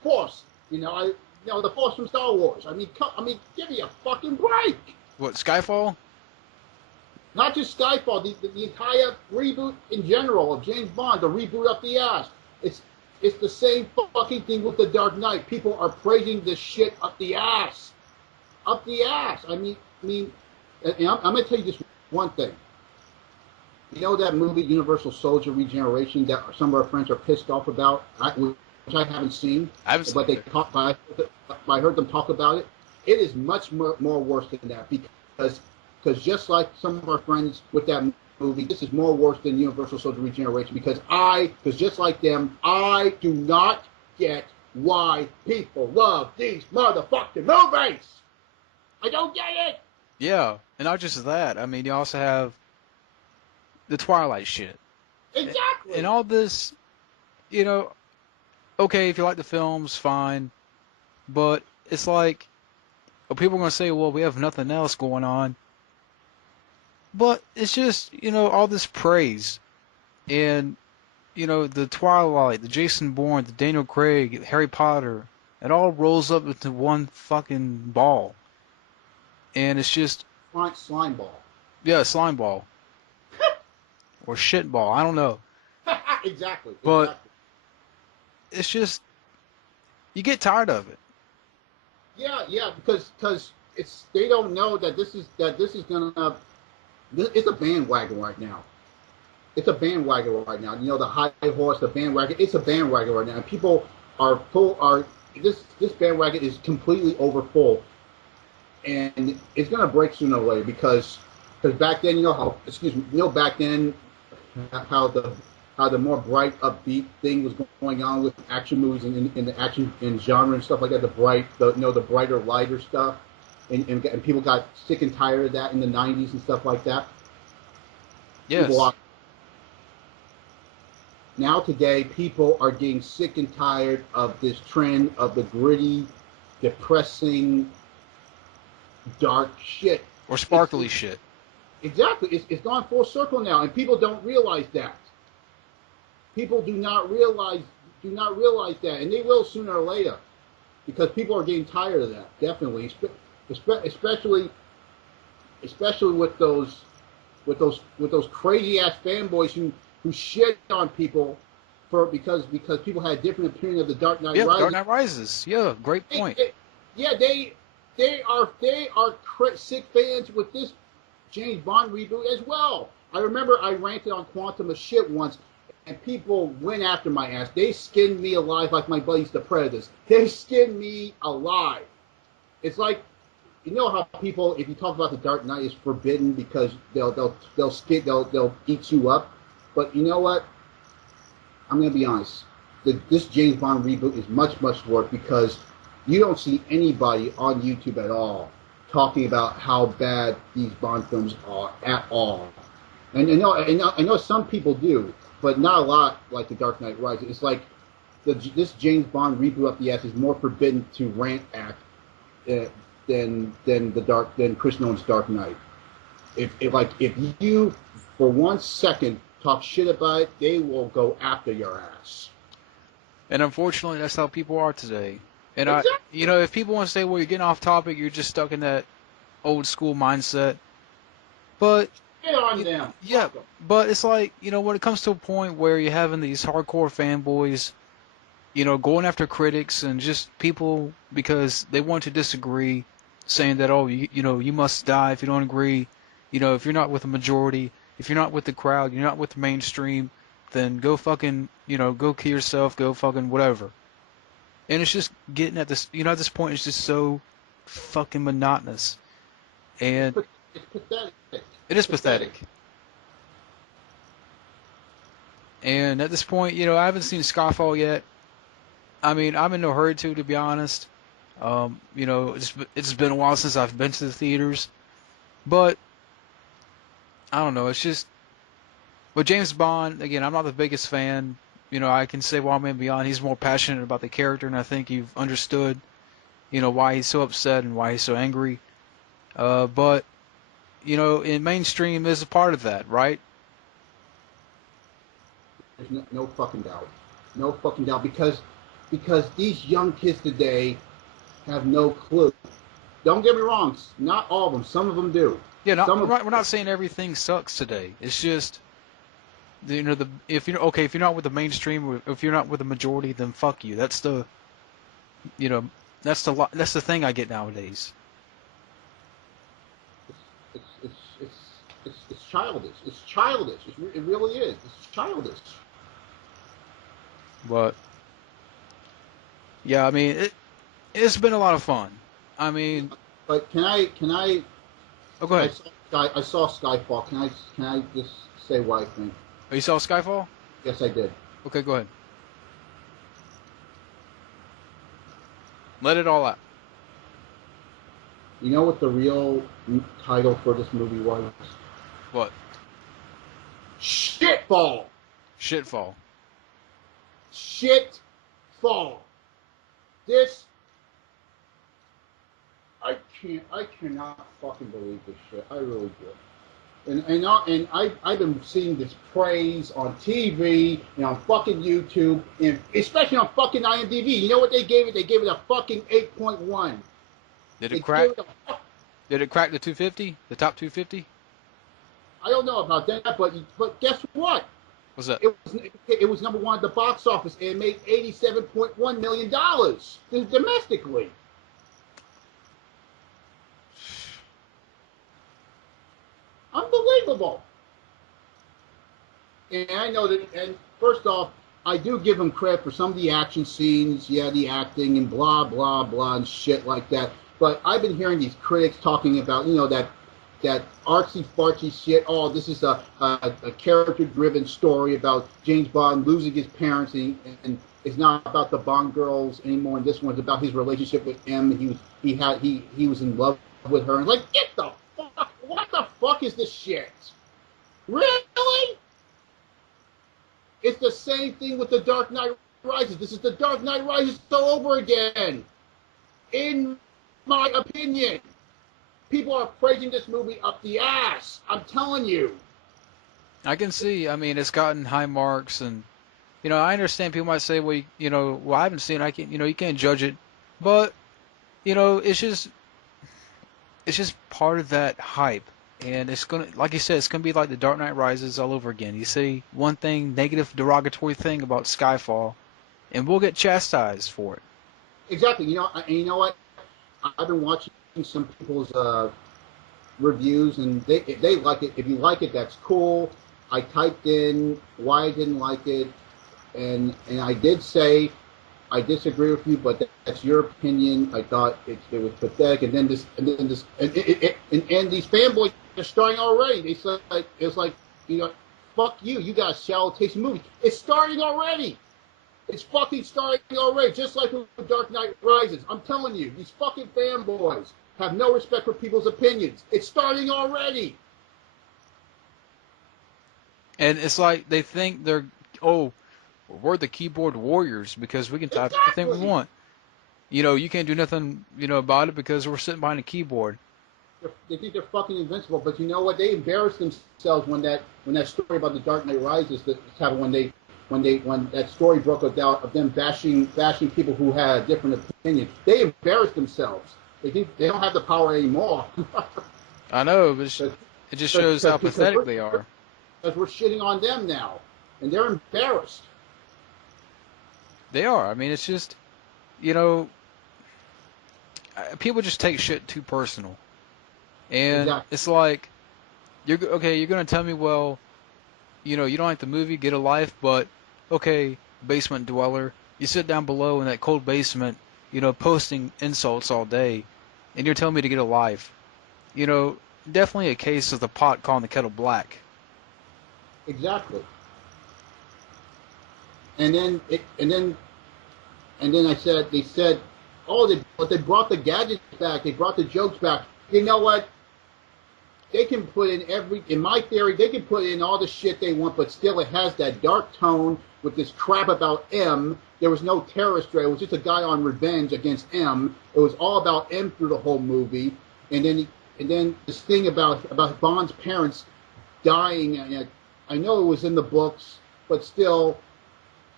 Force. The Force from Star Wars. I mean, give me a fucking break. What, Skyfall? Not just Skyfall, the entire reboot in general of James Bond, the reboot up the ass. It's the same fucking thing with The Dark Knight. People are praising this shit up the ass. Up the ass. I mean, and I'm going to tell you just one thing. You know that movie, Universal Soldier Regeneration, that some of our friends are pissed off about, which I haven't seen, but I heard them talk about it. It is much more worse than that because just like some of our friends with that movie, this is more worse than Universal Soldier Regeneration because just like them, I do not get why people love these motherfucking movies. I don't get it. Yeah, and not just that. I mean, you also have the Twilight shit. Exactly. And all this, okay, if you like the films, fine. But it's like, people are going to say, well, we have nothing else going on. But it's just, all this praise. And, the Twilight, the Jason Bourne, the Daniel Craig, Harry Potter, it all rolls up into one fucking ball. And it's just... Slime ball. Yeah, slime ball. Or shit ball, I don't know. Exactly. But it's just... You get tired of it. Yeah, because they don't know that this is gonna... It's a bandwagon right now. It's a bandwagon right now. The high horse, the bandwagon. It's a bandwagon right now. And people are full. This bandwagon is completely overfull, and it's gonna break sooner or later because back then, back then how the more bright, upbeat thing was going on with action movies and in the action and genre and stuff like that. The brighter, lighter stuff. And people got sick and tired of that in the 90s and stuff like that. Yes. Now today, people are getting sick and tired of this trend of the gritty, depressing, dark shit. Or sparkly shit. Exactly. It's gone full circle now, and people don't realize that. People do not realize that, and they will sooner or later, because people are getting tired of that. Definitely. Especially with those crazy ass fanboys who shit on people because people had a different opinion of the Dark Knight Rises. Dark Knight Rises. Yeah, great point. They are sick fans with this James Bond reboot as well. I remember I ranted on Quantum of shit once, and people went after my ass. They skinned me alive like my buddies the Predators. They skinned me alive. It's like, how people, if you talk about the Dark Knight, is forbidden because they'll eat you up. But you know what? I'm gonna be honest. This James Bond reboot is much worse because you don't see anybody on YouTube at all talking about how bad these Bond films are at all. And I know some people do, but not a lot like the Dark Knight Rises. It's like this James Bond reboot up the ass is more forbidden to rant at than Chris Nolan's Dark Knight. If you for 1 second talk shit about it, they will go after your ass. And unfortunately, that's how people are today. And exactly. If people want to say, well, you're getting off topic, you're just stuck in that old school mindset. But get on them. Yeah, but it's like, when it comes to a point where you're having these hardcore fanboys, going after critics and just people because they want to disagree, saying that, oh, you must die if you don't agree. If you're not with the majority, if you're not with the crowd, you're not with the mainstream, then go fucking, go kill yourself, go fucking whatever. And it's just getting at this, at this point, it's just so fucking monotonous. And it's pathetic. It is pathetic. And at this point, I haven't seen Skyfall yet. I mean, I'm in no hurry to be honest. It's been a while since I've been to the theaters. But, I don't know, it's just... But James Bond, again, I'm not the biggest fan. I can say Wildmanbeyond, he's more passionate about the character, and I think you've understood, why he's so upset and why he's so angry. But, in mainstream is a part of that, right? There's no fucking doubt. No fucking doubt, because because these young kids today have no clue. Don't get me wrong, not all of them. Some of them do. Yeah, Some we're not saying everything sucks today. It's just, if you're not with the mainstream, if you're not with the majority, then fuck you. That's the, you know, that's the thing I get nowadays. it's childish. It's childish. It really is. It's childish. But yeah, I mean, it's been a lot of fun. I mean, But can I? oh, go ahead. I saw Skyfall. Can I just say what I think? Oh, you saw Skyfall? Yes, I did. Okay, go ahead. Let it all out. You know what the real title for this movie was? What? Shitfall. Shitfall. Shitfall. This. I cannot fucking believe this shit. I really do. And I've been seeing this praise on TV and on fucking YouTube and especially on fucking IMDb. You know what they gave it? They gave it a fucking 8.1. Did it crack? Did it crack the 250? The top 250? I don't know about that, but guess what? What's that? It was number one at the box office and it made $87.1 million domestically. Unbelievable. And I know that, and first off, I do give him credit for some of the action scenes, yeah, the acting and blah, blah, blah, and shit like that. But I've been hearing these critics talking about, that artsy-fartsy shit. Oh, this is a character-driven story about James Bond losing his parents, and it's not about the Bond girls anymore. And this one's about his relationship with M. He was in love with her. And like, get the fuck! What the fuck is this shit? Really? It's the same thing with The Dark Knight Rises. This is The Dark Knight Rises all over again. In my opinion. People are praising this movie up the ass. I'm telling you. I can see. I mean, it's gotten high marks, and I understand people might say, well, I haven't seen it. I can't, you can't judge it, but it's just part of that hype, and it's gonna, like you said, it's gonna be like The Dark Knight Rises all over again. You say one thing, negative, derogatory thing about Skyfall, and we'll get chastised for it. Exactly. And you know what? I've been watching some people's reviews, and they like it. If you like it, that's cool. I typed in why I didn't like it, and I did say I disagree with you, but that's your opinion. I thought it was pathetic, and then these fanboys are starting already. They said it's like fuck you. You got a shallow taste in movies. It's starting already. It's fucking starting already, just like with Dark Knight Rises. I'm telling you, these fucking fanboys have no respect for people's opinions. It's starting already. And it's like they think we're the keyboard warriors because we can type anything we want. You can't do nothing, about it because we're sitting behind a keyboard. They think they're fucking invincible, but you know what? They embarrassed themselves when that story about The Dark Knight Rises that happened when that story broke out of them bashing people who had a different opinion. They embarrassed themselves. They think they don't have the power anymore. I know, but it just shows how pathetic they are. Because we're shitting on them now, and they're embarrassed. They are. I mean, it's just, people just take shit too personal, and exactly. It's like, you're going to tell me, well, you don't like the movie, get a life, but okay, basement dweller, you sit down below in that cold basement, posting insults all day, and you're telling me to get a life. Definitely a case of the pot calling the kettle black. Exactly. And then they said, oh, but they brought the gadgets back, they brought the jokes back. You know what? They can put in my theory, they can put in all the shit they want, but still it has that dark tone with this crap about M. There was no terrorist threat. It was just a guy on revenge against M. It was all about M through the whole movie. And then this thing about Bond's parents dying. And I know it was in the books, but still,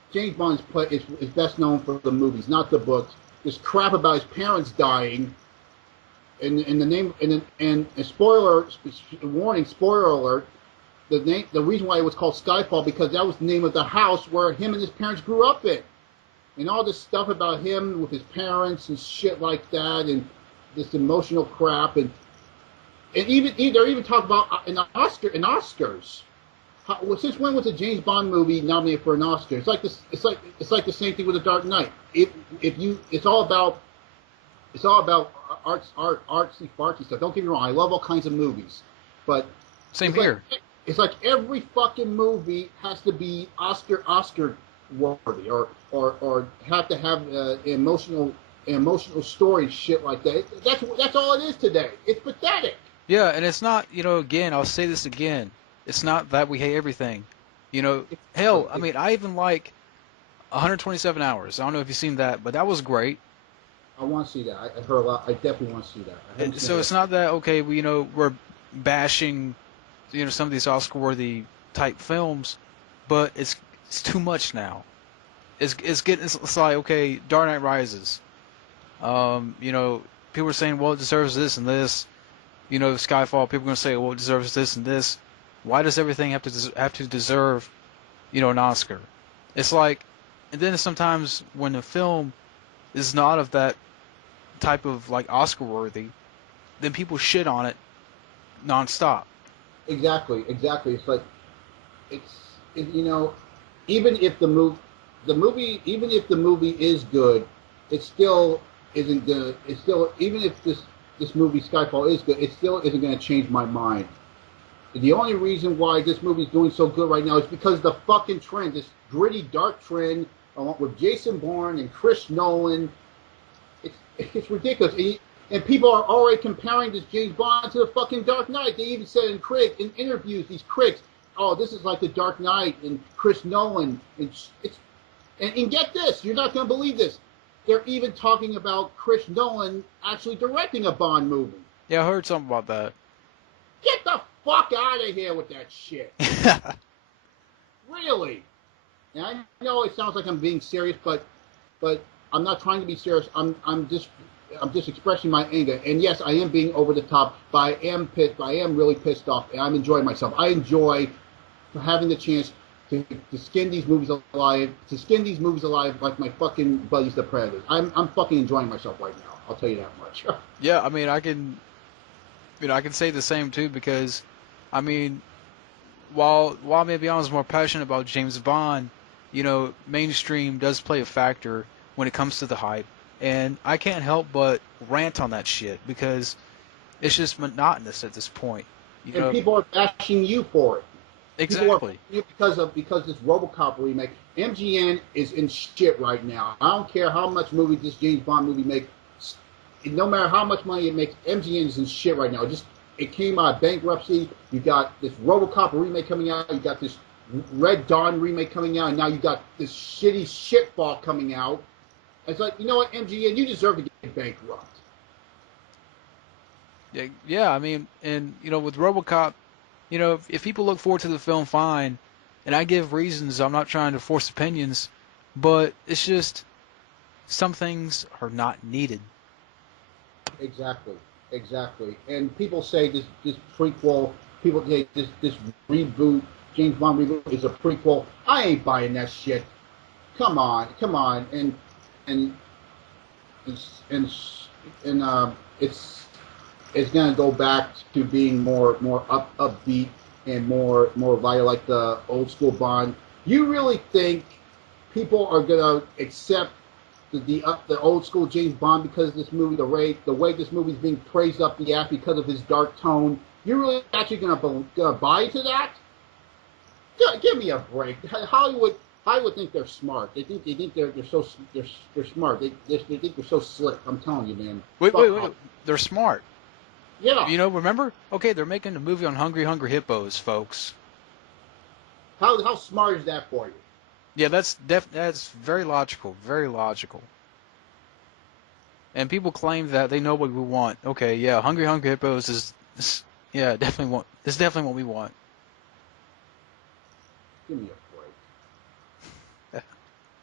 James Bond is best known for the movies, not the books. This crap about his parents dying, in the name, and a spoiler warning, spoiler alert. The reason why it was called Skyfall because that was the name of the house where him and his parents grew up in, and all this stuff about him with his parents and shit like that, and this emotional crap, and even they're even talking about Oscars. Since when was a James Bond movie nominated for an Oscar? It's like this. It's like the same thing with The Dark Knight. It's all about artsy fartsy stuff. Don't get me wrong. I love all kinds of movies, but same here. It's like every fucking movie has to be Oscar worthy, or have to have emotional story shit like that. That's all it is today. It's pathetic. Yeah, and it's not. Again, I'll say this again. It's not that we hate everything. Hell, I mean, I even like 127 Hours. I don't know if you've seen that, but that was great. I want to see that. I heard a lot. I definitely want to see that. So it's not that, okay, we're bashing, some of these Oscar-worthy type films, but it's too much now. It's like, okay, Dark Knight Rises. People are saying, well, it deserves this and this. Skyfall, people are going to say, well, it deserves this and this. Why does everything have to deserve, an Oscar? It's like, and then sometimes when a film is not of that type of like Oscar worthy, then people shit on it nonstop. Exactly. It's like even if the movie is good, it still isn't gonna. It's still, even if this movie Skyfall is good, it still isn't going to change my mind. The only reason why this movie is doing so good right now is because the fucking trend, this gritty, dark trend, with Jason Bourne and Chris Nolan. It's ridiculous. And people are already comparing this James Bond to the fucking Dark Knight. They even said in interviews, these critics, oh, this is like the Dark Knight and Chris Nolan. And get this, you're not going to believe this. They're even talking about Chris Nolan actually directing a Bond movie. Yeah, I heard something about that. Get the fuck out of here with that shit. Really? And I know it sounds like I'm being serious, but I'm not trying to be serious. I'm just expressing my anger. And yes, I am being over the top, but I am pissed. I am really pissed off, and I'm enjoying myself. I enjoy having the chance to skin these movies alive, like my fucking buddies, the Predators. I'm fucking enjoying myself right now. I'll tell you that much. Yeah, I mean, I can say the same too, because, I mean, while Wildmanbeyond is more passionate about James Bond, mainstream does play a factor when it comes to the hype, and I can't help but rant on that shit because it's just monotonous at this point. And people are bashing you for it. Exactly. Because this RoboCop remake, MGM is in shit right now. I don't care how much movie this James Bond movie makes. No matter how much money it makes, MGM is in shit right now. It came out of bankruptcy. You got this RoboCop remake coming out. You got this Red Dawn remake coming out, and now you got this shitty shitball coming out. It's like, you know what, MGM, you deserve to get bankrupt. Yeah. I mean, and with RoboCop, if people look forward to the film, fine. And I give reasons. I'm not trying to force opinions, but it's just some things are not needed. Exactly. And people say this prequel, people say this reboot, James Bond reboot is a prequel. I ain't buying that shit. Come on. And it's gonna go back to being more upbeat and more vital, like the old school Bond. You really think people are gonna accept the old school James Bond because of this movie, the way this movie is being praised up the ass because of his dark tone? You're really actually gonna buy into that? Give me a break. Hollywood think they're smart. They think they're smart. They think they're so slick. I'm telling you, man. Wait. They're smart. Yeah. Remember? Okay, they're making a movie on Hungry Hippos, folks. How smart is that for you? Yeah, that's very logical. Very logical. And people claim that they know what we want. Okay, yeah, Hungry Hippos is definitely what we want. Give me a break.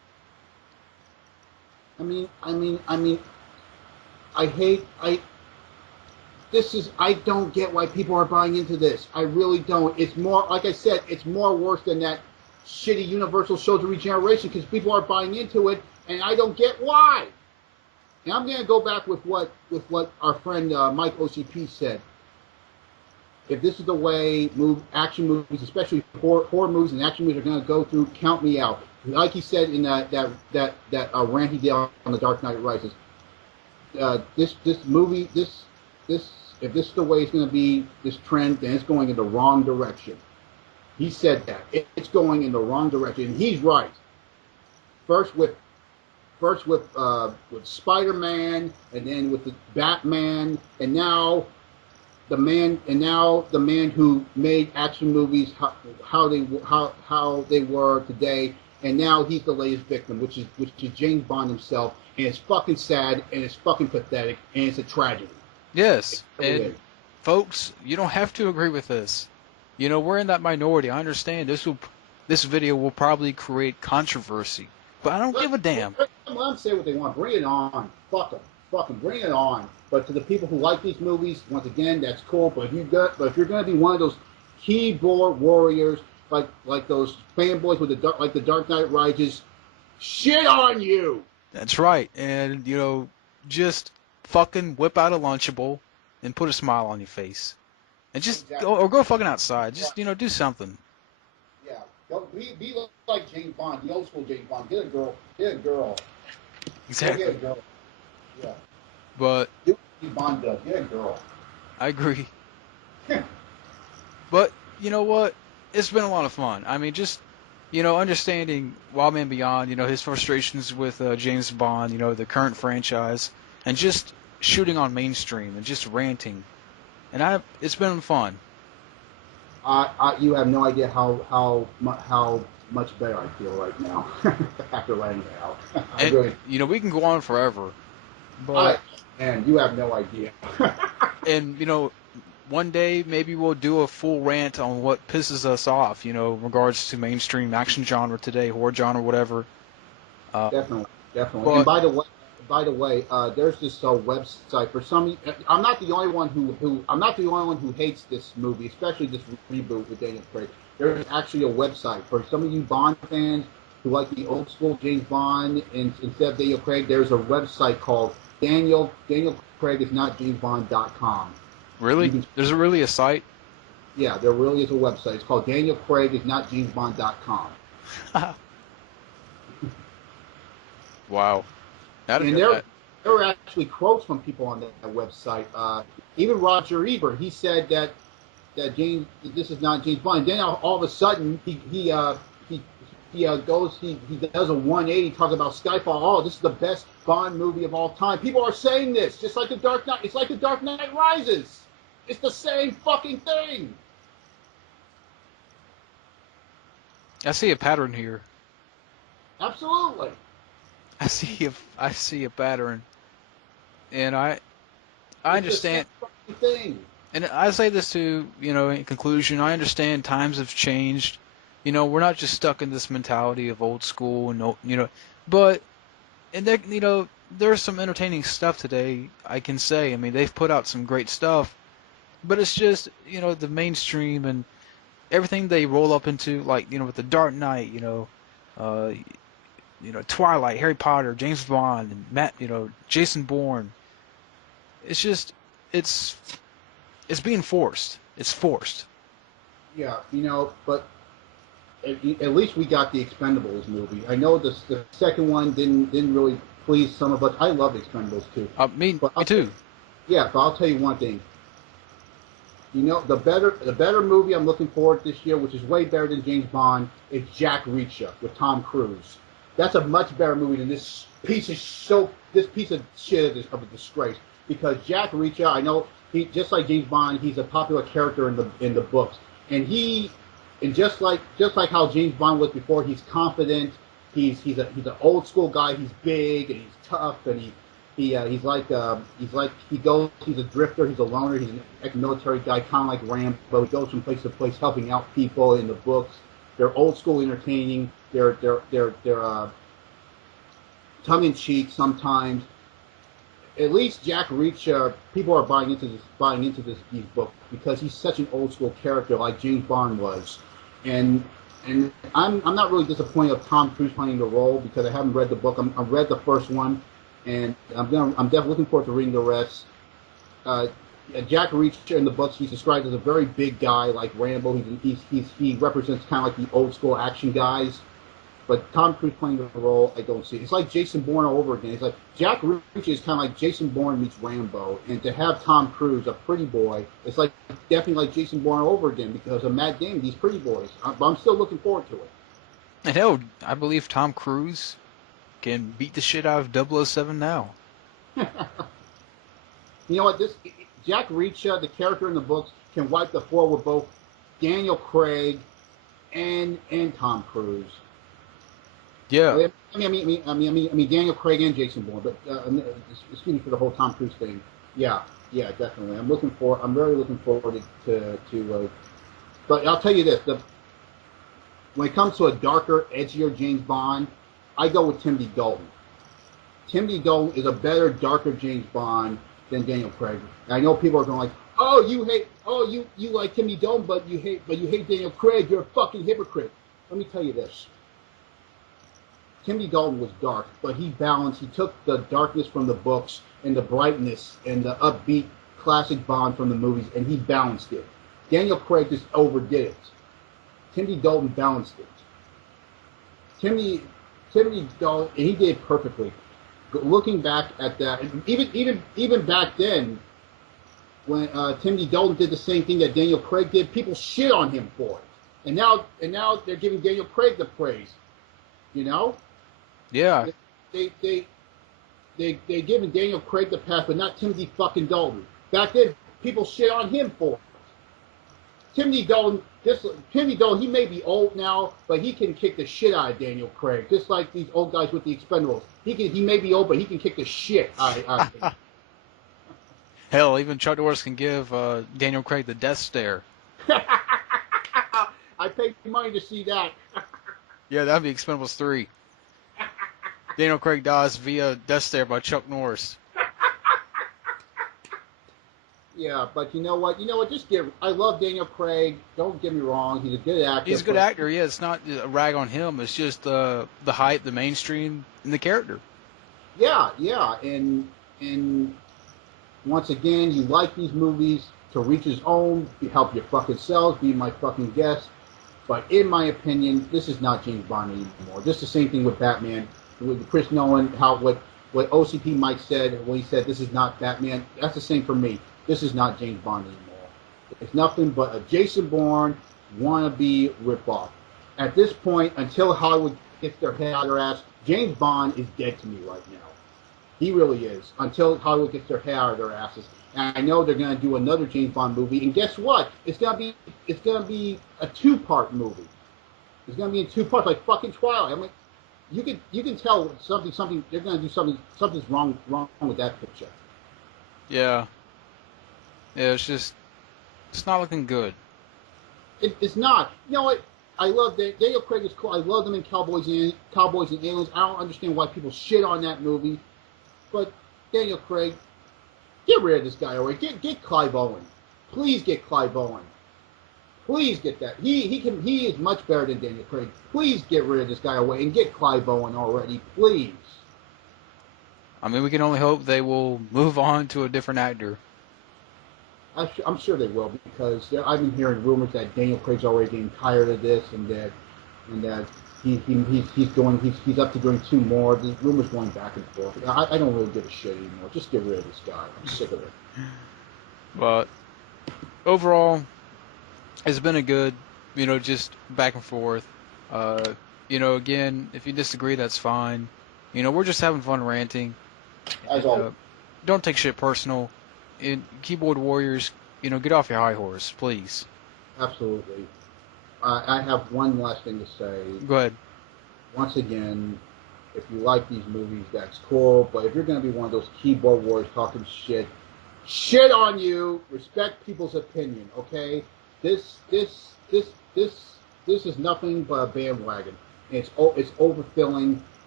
I mean, I hate I. This is I don't get why people are buying into this. I really don't. It's more like I said. It's more worse than that shitty Universal Soldier Regeneration because people are buying into it, and I don't get why. And I'm gonna go back with what our friend Mike OCP said. If this is the way action movies, especially horror movies and action movies, are going to go through, count me out. Like he said in that rant he did on The Dark Knight Rises, this movie, if this is the way it's going to be, this trend, then it's going in the wrong direction. He said that it's going in the wrong direction, and he's right. First with Spider-Man, and then with the Batman, and now the man who made action movies how they were today, and now he's the latest victim, which is James Bond himself, and it's fucking sad, and it's fucking pathetic, and it's a tragedy. Yes, and folks, you don't have to agree with this. You know, we're in that minority. I understand this video will probably create controversy, but I don't give a damn. Let them say what they want. Bring it on. Fuck them. Fucking bring it on. But to the people who like these movies, once again, that's cool. But if you're going to be one of those keyboard warriors, like those fanboys with the Dark Knight Rises, shit on you. That's right. And you know, just fucking whip out a Lunchable and put a smile on your face, and just go fucking outside. Just do something. Yeah, be like James Bond, the old school James Bond. Get a girl. Exactly. Get a girl. Yeah. But do what Bond does. Get a girl. I agree. But you know what? It's been a lot of fun. I mean, just understanding Wildmanbeyond, his frustrations with James Bond, the current franchise, and just shooting on mainstream and just ranting, and it's been fun. You have no idea how much better I feel right now after letting it out. And we can go on forever, but and you have no idea. And one day maybe we'll do a full rant on what pisses us off, in regards to mainstream action genre today, horror genre, whatever. Definitely. And by the way, there's this website for some. I'm not the only one who hates this movie, especially this reboot with Daniel Craig. There's actually a website for some of you Bond fans who like the old school James Bond instead of Daniel Craig. There's a website called Daniel Craig is not JamesBond.com. Really? There's really a site? Yeah, there really is a website. It's called Daniel Craig is not JamesBond.com. Wow. And there are actually quotes from people on that website. Even Roger Ebert, he said that this is not James Bond. And then all of a sudden he does a 180 talking about Skyfall. Oh, this is the best Bond movie of all time. People are saying this, just like the Dark Knight. It's like the Dark Knight Rises. It's the same fucking thing. I see a pattern here. Absolutely. I see a pattern, and I understand. The same thing. And I say this to in conclusion. I understand times have changed. We're not just stuck in this mentality of old school and but there there's some entertaining stuff today. I can say. I mean, they've put out some great stuff, but it's just the mainstream and everything they roll up into, like with the Dark Knight, Twilight, Harry Potter, James Bond, and Matt, Jason Bourne. It's just it's being forced. It's forced. Yeah, but at least we got the Expendables movie. I know the second one didn't really please some of us. I love Expendables too. Me too. Yeah, but I'll tell you one thing. The better movie I'm looking forward to this year, which is way better than James Bond, is Jack Reacher with Tom Cruise. That's a much better movie than this piece of shit of a disgrace. Because Jack Reacher, I know he just like James Bond, he's a popular character in the books, and just like how James Bond was before, he's confident. He's an old school guy. He's big and he's tough, and he's a drifter. He's a loner. He's an ex-military guy, kind of like Rambo. He goes from place to place, helping out people in the books. They're old school entertaining. They're tongue-in-cheek sometimes. At least Jack Reacher, people are buying into these books because he's such an old school character like James Bond was, and I'm not really disappointed of Tom Cruise playing the role because I haven't read the book. I've read the first one, and I'm definitely looking forward to reading the rest. Jack Reacher in the books, he's described as a very big guy like Rambo. He represents kind of like the old school action guys. But Tom Cruise playing the role, I don't see it. It's like Jason Bourne all over again. It's like Jack Reacher is kind of like Jason Bourne meets Rambo, and to have Tom Cruise, a pretty boy, it's like definitely like Jason Bourne all over again because of Matt Damon, these pretty boys. But I'm still looking forward to it. And hell, I believe Tom Cruise can beat the shit out of 007 now. You know what? Jack Reacher, the character in the books, can wipe the floor with both Daniel Craig and Tom Cruise. Yeah. I mean, Daniel Craig and Jason Bourne, but excuse me for the whole Tom Cruise thing. Yeah, definitely. I'm very looking forward to. But I'll tell you this: when it comes to a darker, edgier James Bond, I go with Timothy Dalton. Timothy Dalton is a better, darker James Bond than Daniel Craig. And I know people are going like, "Oh, you like Timothy Dalton, but you hate Daniel Craig. You're a fucking hypocrite." Let me tell you this. Timothy Dalton was dark, but he took the darkness from the books and the brightness and the upbeat classic Bond from the movies, and he balanced it. Daniel Craig just overdid it. Timothy Dalton balanced it. Timothy Dalton, and he did it perfectly. But looking back at that, even back then, when Timothy Dalton did the same thing that Daniel Craig did, people shit on him for it. And now they're giving Daniel Craig the praise. You know? Yeah. They giving Daniel Craig the pass, but not Timothy fucking Dalton. Back then, people shit on him for it. Timothy Dalton, he may be old now, but he can kick the shit out of Daniel Craig, just like these old guys with the Expendables. He may be old, but he can kick the shit out of him. Hell, even Chuck Norris can give Daniel Craig the death stare. I paid money to see that. Yeah, that'd be Expendables 3. Daniel Craig dies via death stare by Chuck Norris. Yeah, but you know what? I love Daniel Craig. Don't get me wrong. He's a good actor. He's a good actor, yeah. It's not a rag on him. It's just the hype, the mainstream, and the character. Yeah. And once again, you like these movies to reach his own, help your fucking selves, be my fucking guest. But in my opinion, this is not James Bond anymore. Just the same thing with Batman. With Chris Nolan, what OCP Mike said when he said this is not Batman, that's the same for me. This is not James Bond anymore. It's nothing but a Jason Bourne wannabe ripoff. At this point, until Hollywood gets their head out of their ass, James Bond is dead to me right now. He really is. Until Hollywood gets their head out of their asses. And I know they're going to do another James Bond movie. And guess what? It's going to be a 2-part movie. It's going to be in 2 parts, like fucking Twilight. I mean, you can tell something they're going to do something's wrong with that picture. Yeah. Yeah, it's not looking good. It's not. You know what? I love Daniel Craig is cool. I love them in Cowboys and Aliens. I don't understand why people shit on that movie. But Daniel Craig, get rid of this guy already. Get Clive Owen. Please get Clive Owen. Please get that. He is much better than Daniel Craig. Please get rid of this guy away and get Clive Owen already. Please. I mean, we can only hope they will move on to a different actor. I'm sure they will, because I've been hearing rumors that Daniel Craig's already getting tired of this, and that he's up to doing 2 more. There's rumors going back and forth. I don't really give a shit anymore. Just get rid of this guy. I'm sick of it. But overall, it's been a good, just back and forth. Again, if you disagree, that's fine. We're just having fun ranting. As always. Don't take shit personal. Keyboard warriors, get off your high horse, please. Absolutely. I have one last thing to say. Go ahead. Once again, if you like these movies, that's cool. But if you're going to be one of those keyboard warriors talking shit on you. Respect people's opinion, okay? This is nothing but a bandwagon. It's overfilling.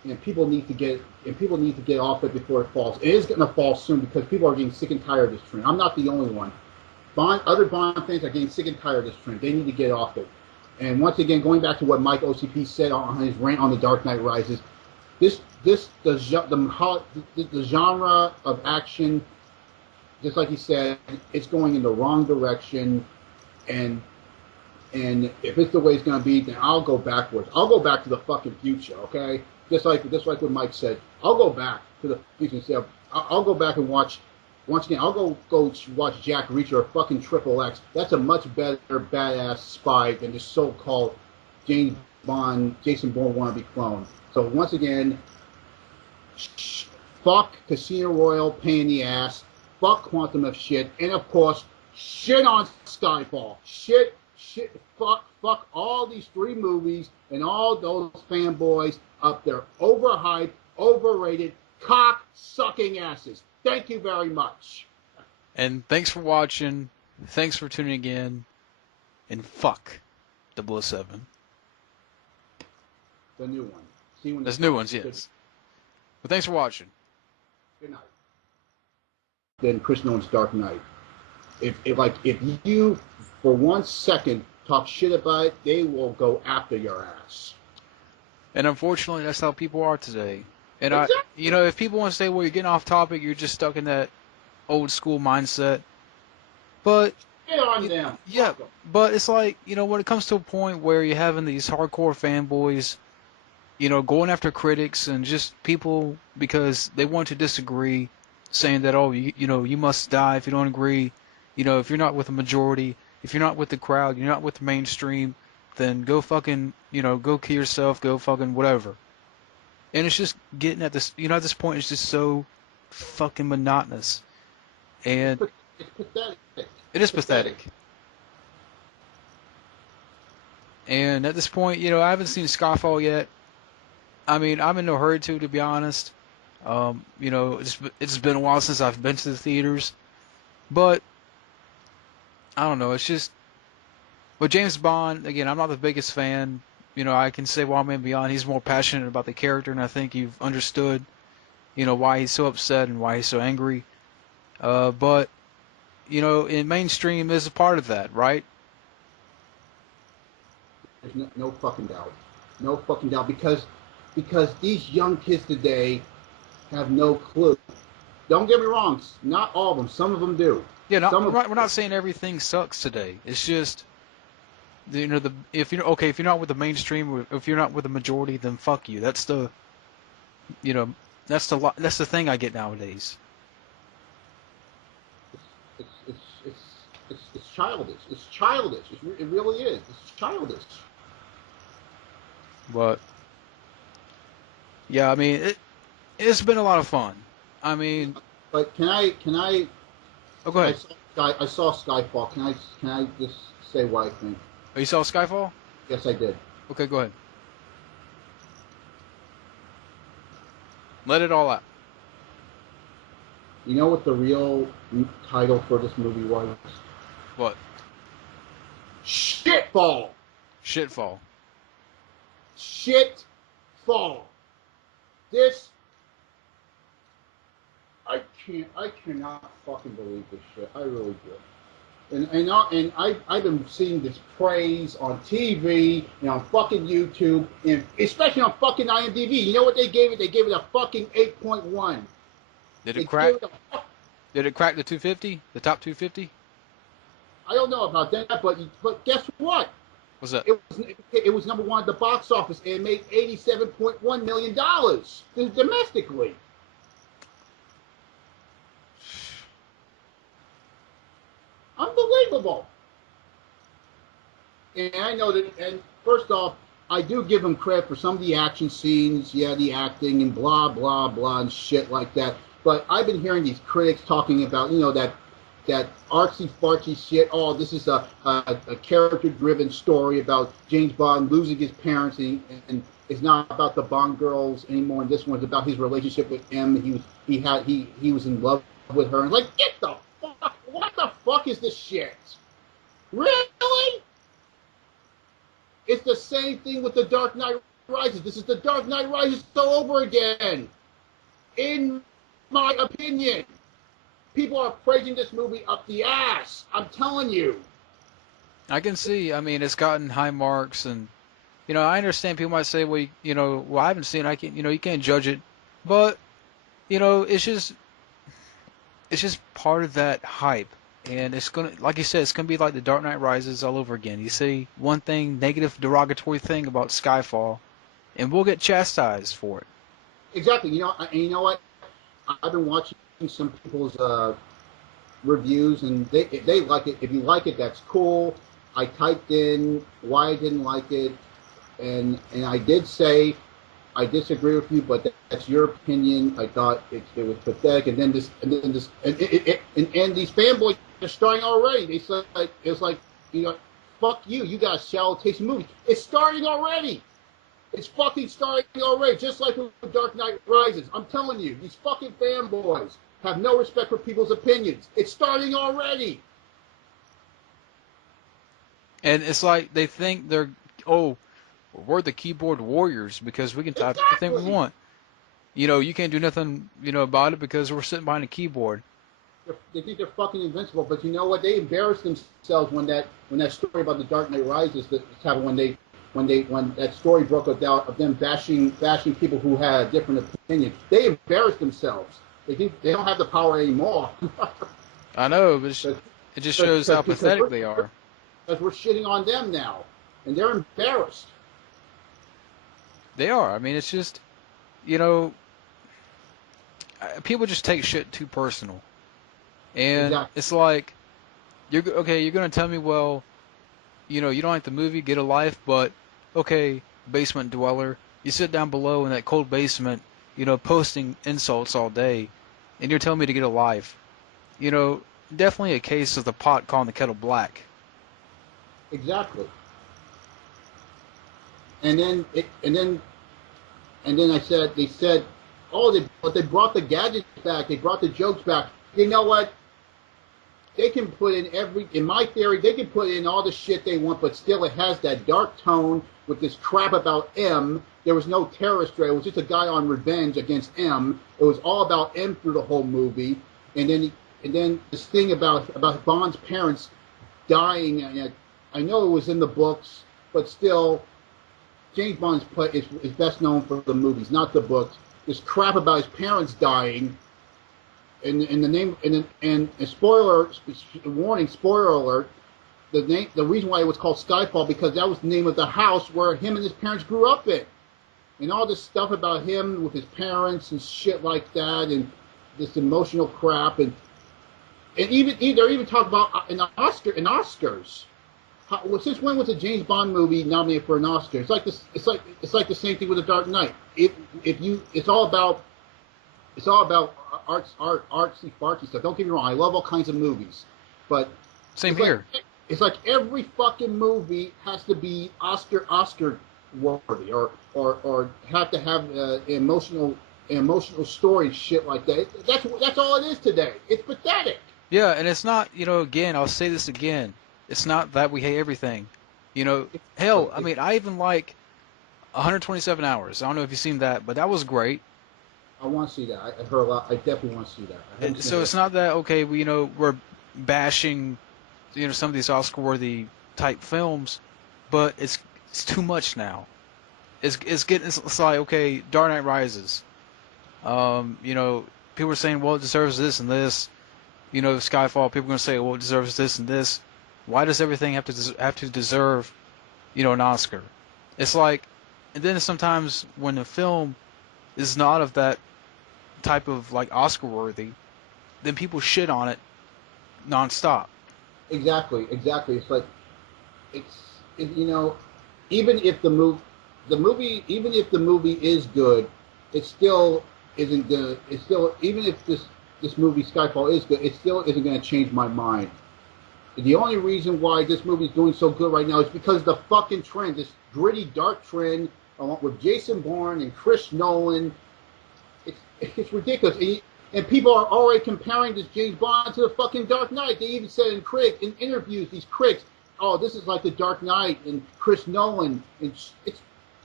and people need to get off it before it falls. It is going to fall soon because people are getting sick and tired of this trend. I'm not the only one. Other Bond fans are getting sick and tired of this trend. They need to get off it. And once again, going back to what Mike OCP said on his rant on The Dark Knight Rises, the genre of action, just like he said, it's going in the wrong direction. And if it's the way it's going to be, then I'll go backwards. I'll go back to the fucking future, okay? Just like what Mike said. I'll go back to the future and say, I'll go back and watch. Once again, I'll go watch Jack Reacher or fucking Triple X. That's a much better badass spy than the so-called Jason Bourne wannabe clone. So once again, fuck Casino Royale, pain in the ass. Fuck Quantum of shit, and of course, shit on Skyfall. Shit, fuck all these 3 movies and all those fanboys up there. Overhyped, overrated, cock-sucking asses. Thank you very much. And thanks for watching. Thanks for tuning in. And fuck 007. The new one. See when There's new ones, yes. But thanks for watching. Good night. Then Chris Nolan's Dark Knight. If you for 1 second talk shit about it, they will go after your ass. And unfortunately, that's how people are today. And Exactly. if people want to say, well, you're getting off topic, you're just stuck in that old school mindset. But Get on them. yeah, but it's like, when it comes to a point where you're having these hardcore fanboys, going after critics and just people because they want to disagree, saying that, oh, you must die if you don't agree. If you're not with the majority, if you're not with the crowd, you're not with the mainstream, then go fucking, go kill yourself, go fucking whatever. And it's just getting at this, at this point, it's just so fucking monotonous. And it's pathetic. it is pathetic. And at this point, I haven't seen Skyfall yet. I mean, I'm in no hurry to be honest. It's been a while since I've been to the theaters. But, I don't know, it's just... With James Bond, again, I'm not the biggest fan. I can say Wildmanbeyond, he's more passionate about the character, and I think you've understood, why he's so upset and why he's so angry. But, in mainstream is a part of that, right? There's no fucking doubt. No fucking doubt. Because these young kids today have no clue. Don't get me wrong. Not all of them. Some of them do. Yeah, we're not saying everything sucks today. It's just, if you're not with the mainstream, or if you're not with the majority, then fuck you. That's the, that's the thing I get nowadays. It's childish. It's childish. It really is. It's childish. But yeah, I mean, it's been a lot of fun. I mean, but can I? Oh, go ahead. I saw Skyfall. Can I just say what I think? Oh, you saw Skyfall? Yes, I did. Okay, go ahead. Let it all out. You know what the real title for this movie was? What? Shitfall. Shitfall. Shitfall. This. I cannot fucking believe this shit. I really do. And I've been seeing this praise on TV and on fucking YouTube and especially on fucking IMDb. You know what they gave it? They gave it a fucking 8.1. Did it crack? Did it crack the 250? The top 250? I don't know about that, but guess what? What's that? It was number 1 at the box office and it made $87.1 million domestically. Unbelievable. And I know that, and first off, I do give him credit for some of the action scenes, the acting and blah, blah, blah, and shit like that. But I've been hearing these critics talking about, that artsy-fartsy shit. Oh, this is a character-driven story about James Bond losing his parents, and it's not about the Bond girls anymore. And this one's about his relationship with M. He was in love with her. And like, get the fuck! What the fuck is this shit? Really? It's the same thing with The Dark Knight Rises. This is The Dark Knight Rises all over again. In my opinion, people are praising this movie up the ass. I'm telling you. I can see. I mean, it's gotten high marks, and I understand people might say, well, well, I haven't seen it. I can't, you can't judge it, but it's just part of that hype, and it's gonna, like you said, it's gonna be like The Dark Knight Rises all over again. You say one thing, negative, derogatory thing about Skyfall, and we'll get chastised for it. Exactly. And you know what? I've been watching some people's reviews, and they like it. If you like it, that's cool. I typed in why I didn't like it, and I did say I disagree with you, but that's your opinion. I thought it was pathetic, and these fanboys are starting already. They said it's like fuck you. You got a shallow taste in movies. It's starting already. It's fucking starting already, just like with Dark Knight Rises. I'm telling you, these fucking fanboys have no respect for people's opinions. It's starting already. And it's like they think we're the keyboard warriors because we can type anything we want. You can't do nothing, about it because we're sitting behind a keyboard. They think they're fucking invincible, but you know what? They embarrassed themselves when that story about the Dark Knight Rises that happened when that story broke out of them bashing people who had a different opinion. They embarrassed themselves. They think they don't have the power anymore. I know, but it just shows how pathetic they are. Because we're shitting on them now, and they're embarrassed. They are. I mean, it's just, people just take shit too personal. And exactly. It's like, you're going to tell me, well, you don't like the movie, get a life, but, okay, basement dweller, you sit down below in that cold basement, posting insults all day, and you're telling me to get a life. Definitely a case of the pot calling the kettle black. Exactly. And then they said, oh, they brought the gadgets back. They brought the jokes back. You know what? They can put in my theory, they can put in all the shit they want, but still it has that dark tone with this crap about M. There was no terrorist threat. It was just a guy on revenge against M. It was all about M through the whole movie. And then this thing about Bond's parents dying. And I know it was in the books, but still, James Bond is best known for the movies, not the books. This crap about his parents dying, and the name and spoiler warning, spoiler alert. The reason why it was called Skyfall because that was the name of the house where him and his parents grew up in, and all this stuff about him with his parents and shit like that, and this emotional crap, and even they're even talking about an Oscars. Since when was a James Bond movie nominated for an Oscar? It's like this. It's like the same thing with The Dark Knight. It's all about artsy fartsy stuff. Don't get me wrong. I love all kinds of movies, but same here. It's like every fucking movie has to be Oscar worthy, or have to have emotional story shit like that. That's all it is today. It's pathetic. Yeah, and it's not. Again, I'll say this again. It's not that we hate everything. Hell, I mean, I even like 127 Hours. I don't know if you've seen that, but that was great. I want to see that. I heard a lot. I definitely want to see that. And so it's not that, okay, we're bashing, some of these Oscar-worthy type films, but it's too much now. It's like, okay, Dark Knight Rises. People are saying, well, it deserves this and this. Skyfall, people are going to say, well, it deserves this and this. Why does everything have to deserve, an Oscar? It's like, and then sometimes when the film is not of that type of like Oscar worthy, then people shit on it nonstop. Exactly. It's like, even if the movie is good, it still isn't gonna. It's still, even if this movie Skyfall is good, it still isn't going to change my mind. The only reason why this movie is doing so good right now is because of the fucking trend, this gritty, dark trend, along with Jason Bourne and Chris Nolan. It's ridiculous. And people are already comparing this James Bond to the fucking Dark Knight. They even said in interviews, these critics, oh, this is like the Dark Knight and Chris Nolan. And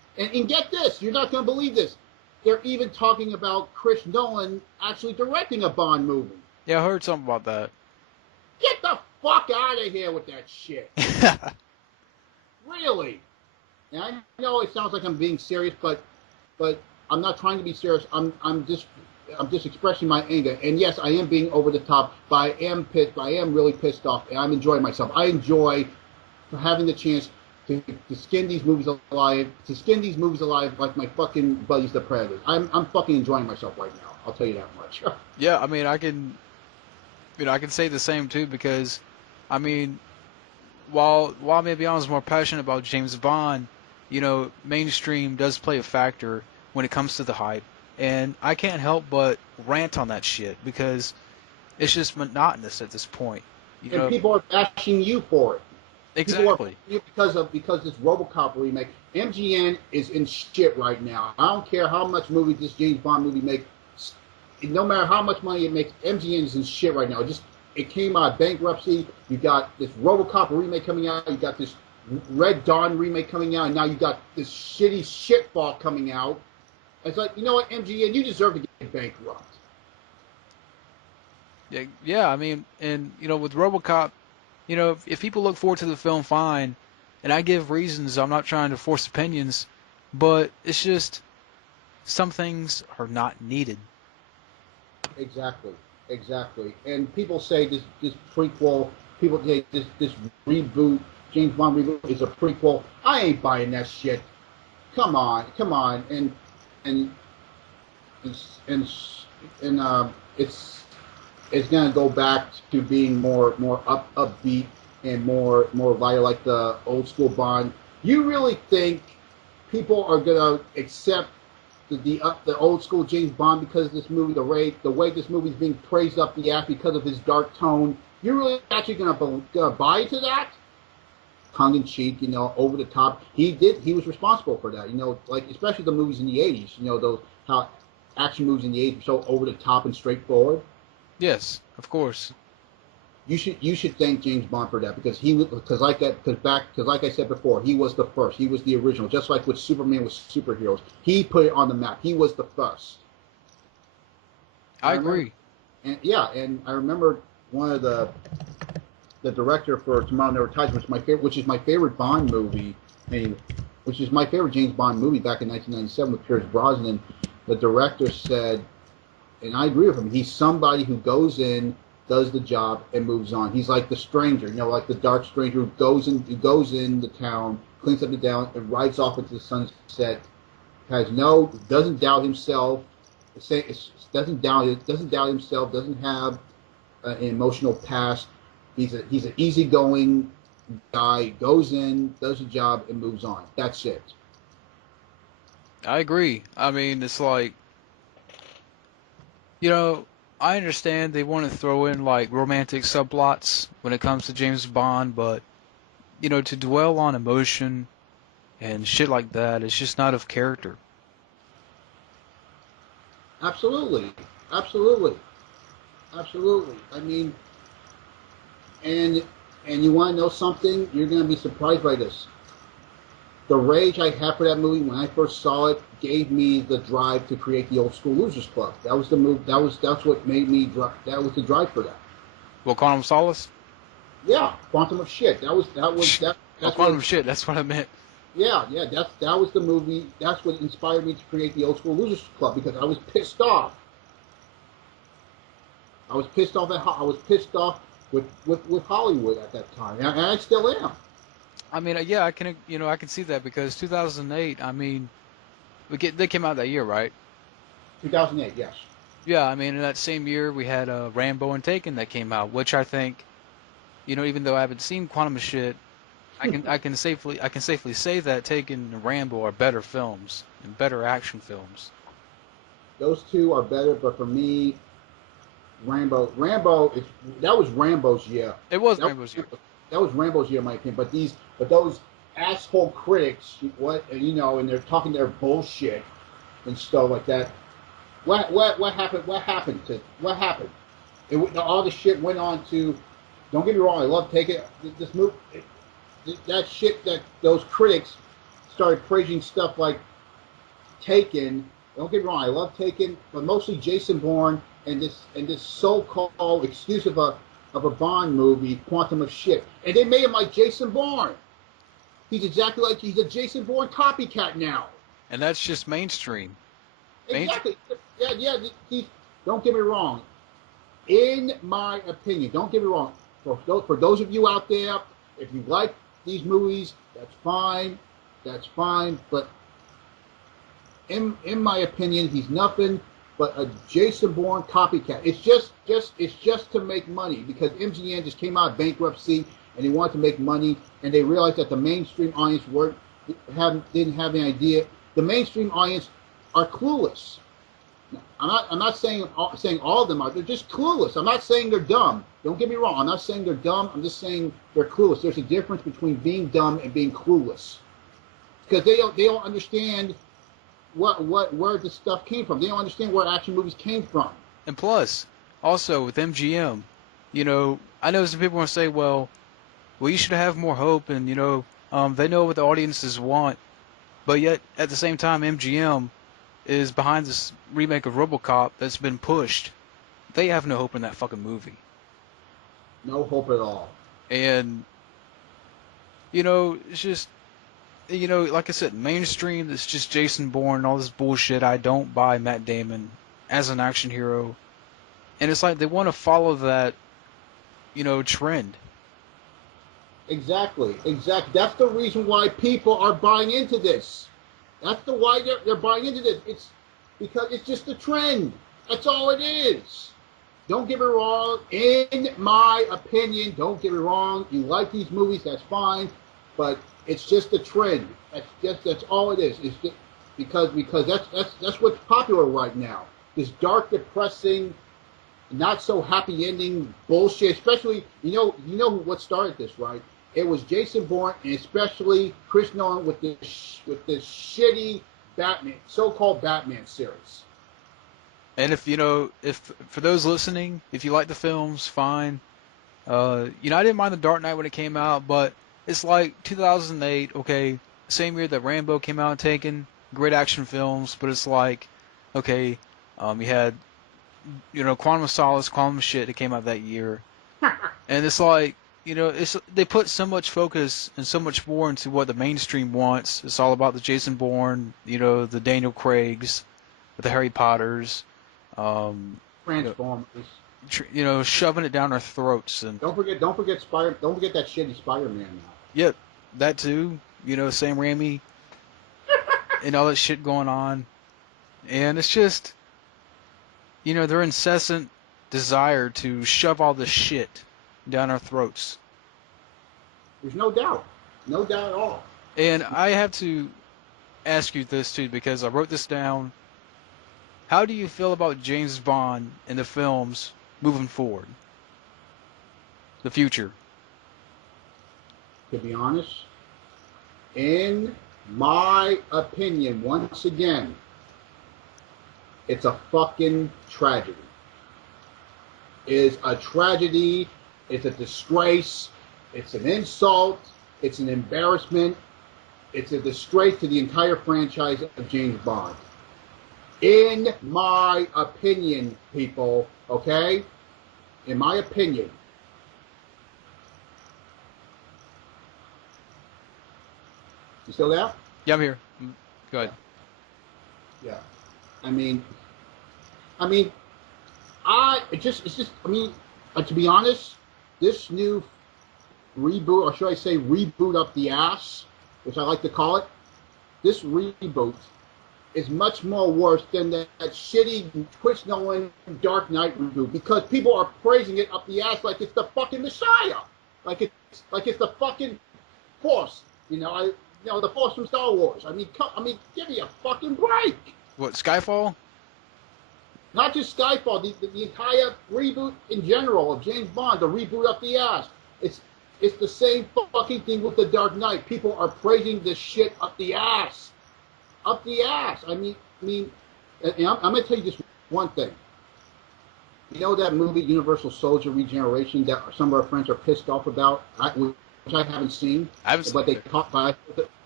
And get this, you're not going to believe this. They're even talking about Chris Nolan actually directing a Bond movie. Yeah, I heard something about that. Get the fuck out of here with that shit. Really? And I know it sounds like I'm being serious, but I'm not trying to be serious. I'm just expressing my anger. And yes, I am being over the top, but I am pissed. I am really pissed off, and I'm enjoying myself. I enjoy having the chance to skin these movies alive, like my fucking buddies, the Predators. I'm fucking enjoying myself right now. I'll tell you that much. Yeah, I mean, I can say the same too, because, I mean, while Wildmanbeyond is more passionate about James Bond, mainstream does play a factor when it comes to the hype, and I can't help but rant on that shit because it's just monotonous at this point. And people are bashing you for it. Exactly. Because this RoboCop remake. MGM is in shit right now. I don't care how much movie this James Bond movie makes. No matter how much money it makes, MGM is in shit right now. It came out of bankruptcy. You got this RoboCop remake coming out. You got this Red Dawn remake coming out, and now you got this shitty shitball coming out. It's like, you know what, MGM, you deserve to get bankrupt. Yeah. I mean, and with RoboCop, if people look forward to the film, fine. And I give reasons. I'm not trying to force opinions, but it's just some things are not needed. Exactly. And people say this prequel, people say this reboot, James Bond reboot is a prequel. I ain't buying that shit. Come on, and it's gonna go back to being more upbeat and more lighter, like the old school Bond. You really think people are gonna accept the old school James Bond because of this movie, the way this movie is being praised up the ass because of his dark tone? You're really actually gonna buy into that? Tongue in cheek, over the top. He was responsible for that. Like especially the movies in the '80s. Those how action movies in the '80s were so over the top and straightforward. Yes, of course. You should thank James Bond for that because like I said before, he was the first. He was the original. Just like with Superman with superheroes, he put it on the map. He was the first. I agree. And I remember one of the director for Tomorrow Never Dies, which is my favorite Bond movie, which is my favorite James Bond movie back in 1997 with Pierce Brosnan. The director said, and I agree with him, he's somebody who goes in, does the job, and moves on. He's like the stranger, like the dark stranger who goes in the town, cleans up the town, and rides off into the sunset. Doesn't doubt himself. Doesn't doubt himself. Doesn't have an emotional past. He's an easygoing guy. Goes in, does the job, and moves on. That's it. I agree. I mean, it's like, I understand they want to throw in like romantic subplots when it comes to James Bond, but to dwell on emotion and shit like that, it's just not of character. Absolutely. I mean, and you want to know something? You're going to be surprised by this. The rage I had for that movie when I first saw it gave me the drive to create the Old School Losers Club. That was the move. That's what made me drive. That was the drive for that. Well, Quantum of Solace? Yeah, Quantum of Shit. That's Quantum of Shit. That's what I meant. Yeah. That was the movie. That's what inspired me to create the Old School Losers Club because I was pissed off. I was pissed with Hollywood at that time, and I still am. I mean, yeah, I can see that because 2008. I mean, they came out that year, right? 2008, yes. Yeah, I mean, in that same year we had Rambo and Taken that came out, which I think, even though I haven't seen Quantum of Shit, I can safely say that Taken and Rambo are better films and better action films. Those two are better, but for me, Rambo that was Rambo's year. It was Rambo's year. That was Rambo's year, in my opinion. But those asshole critics, and they're talking their bullshit and stuff like that. What happened? What happened? All the shit went on to. Don't get me wrong. I love Taking this movie. That shit that those critics started praising stuff like Taken. Don't get me wrong, I love Taken, but mostly Jason Bourne and this so-called excuse of a Bond movie, Quantum of Shit. And they made him like Jason Bourne. He's exactly like he's a Jason Bourne copycat now. And that's just mainstream. Exactly. Yeah. Don't get me wrong. In my opinion, don't get me wrong. For those of you out there, if you like these movies, that's fine. That's fine. But in my opinion, he's nothing but a Jason Bourne copycat. It's just to make money because MGM just came out of bankruptcy and they wanted to make money, and they realized that the mainstream audience didn't have any idea. The mainstream audience are clueless. I'm not saying all of them are. They're just clueless. I'm not saying they're dumb. Don't get me wrong. I'm not saying they're dumb. I'm just saying they're clueless. There's a difference between being dumb and being clueless, because they don't understand where this stuff came from. They don't understand where action movies came from. And plus, also with MGM, I know some people want to say, well, you should have more hope, and they know what the audiences want, but yet at the same time, MGM is behind this remake of RoboCop that's been pushed. They have no hope in that fucking movie. No hope at all. And it's just like I said, mainstream. It's just Jason Bourne and all this bullshit. I don't buy Matt Damon as an action hero, and it's like they want to follow that trend. Exactly. That's the reason why people are buying into this. That's why they're buying into this. It's because it's just a trend. That's all it is. Don't get me wrong. In my opinion, don't get me wrong. You like these movies, that's fine, but it's just a trend. That's all it is. It's just because that's what's popular right now. This dark, depressing, not so happy ending bullshit. Especially, what started this, right? It was Jason Bourne and especially Chris Nolan with this shitty Batman, so-called Batman series. And if for those listening, if you like the films, fine. I didn't mind The Dark Knight when it came out, but it's like 2008, okay, same year that Rambo came out and Taken, great action films, but it's like, okay, you had, Quantum of Solace, Quantum of Shit that came out that year, and it's like, they put so much focus and so much more into what the mainstream wants. It's all about the Jason Bourne, the Daniel Craigs, the Harry Potters, Transformers. Shoving it down our throats. And don't forget that shitty Spider-Man now. Yep, that too. Sam Raimi and all that shit going on, and it's just, their incessant desire to shove all this shit down our throats. There's no doubt at all. And I have to ask you this too, because I wrote this down. How do you feel about James Bond in the films moving forward? The future. To be honest, in my opinion, once again, it's a fucking tragedy. It's a tragedy. It's a disgrace. It's an insult. It's an embarrassment. It's a disgrace to the entire franchise of James Bond. In my opinion, people, okay? In my opinion. You still there? Yeah, I'm here. Go ahead. Yeah. To be honest, this new reboot, or should I say reboot up the ass, which I like to call it, this reboot is much more worse than that shitty Chris Nolan Dark Knight reboot, because people are praising it up the ass like it's the fucking Messiah, like it's the fucking Force, the Force from Star Wars. Give me a fucking break. What, Skyfall? Not just Skyfall, the entire reboot in general of James Bond, the reboot up the ass. It's the same fucking thing with the Dark Knight. People are praising this shit up the ass. Up the ass. And I'm going to tell you just one thing. You know that movie, Universal Soldier Regeneration, that some of our friends are pissed off about, which I haven't seen? I haven't seen but they talk about.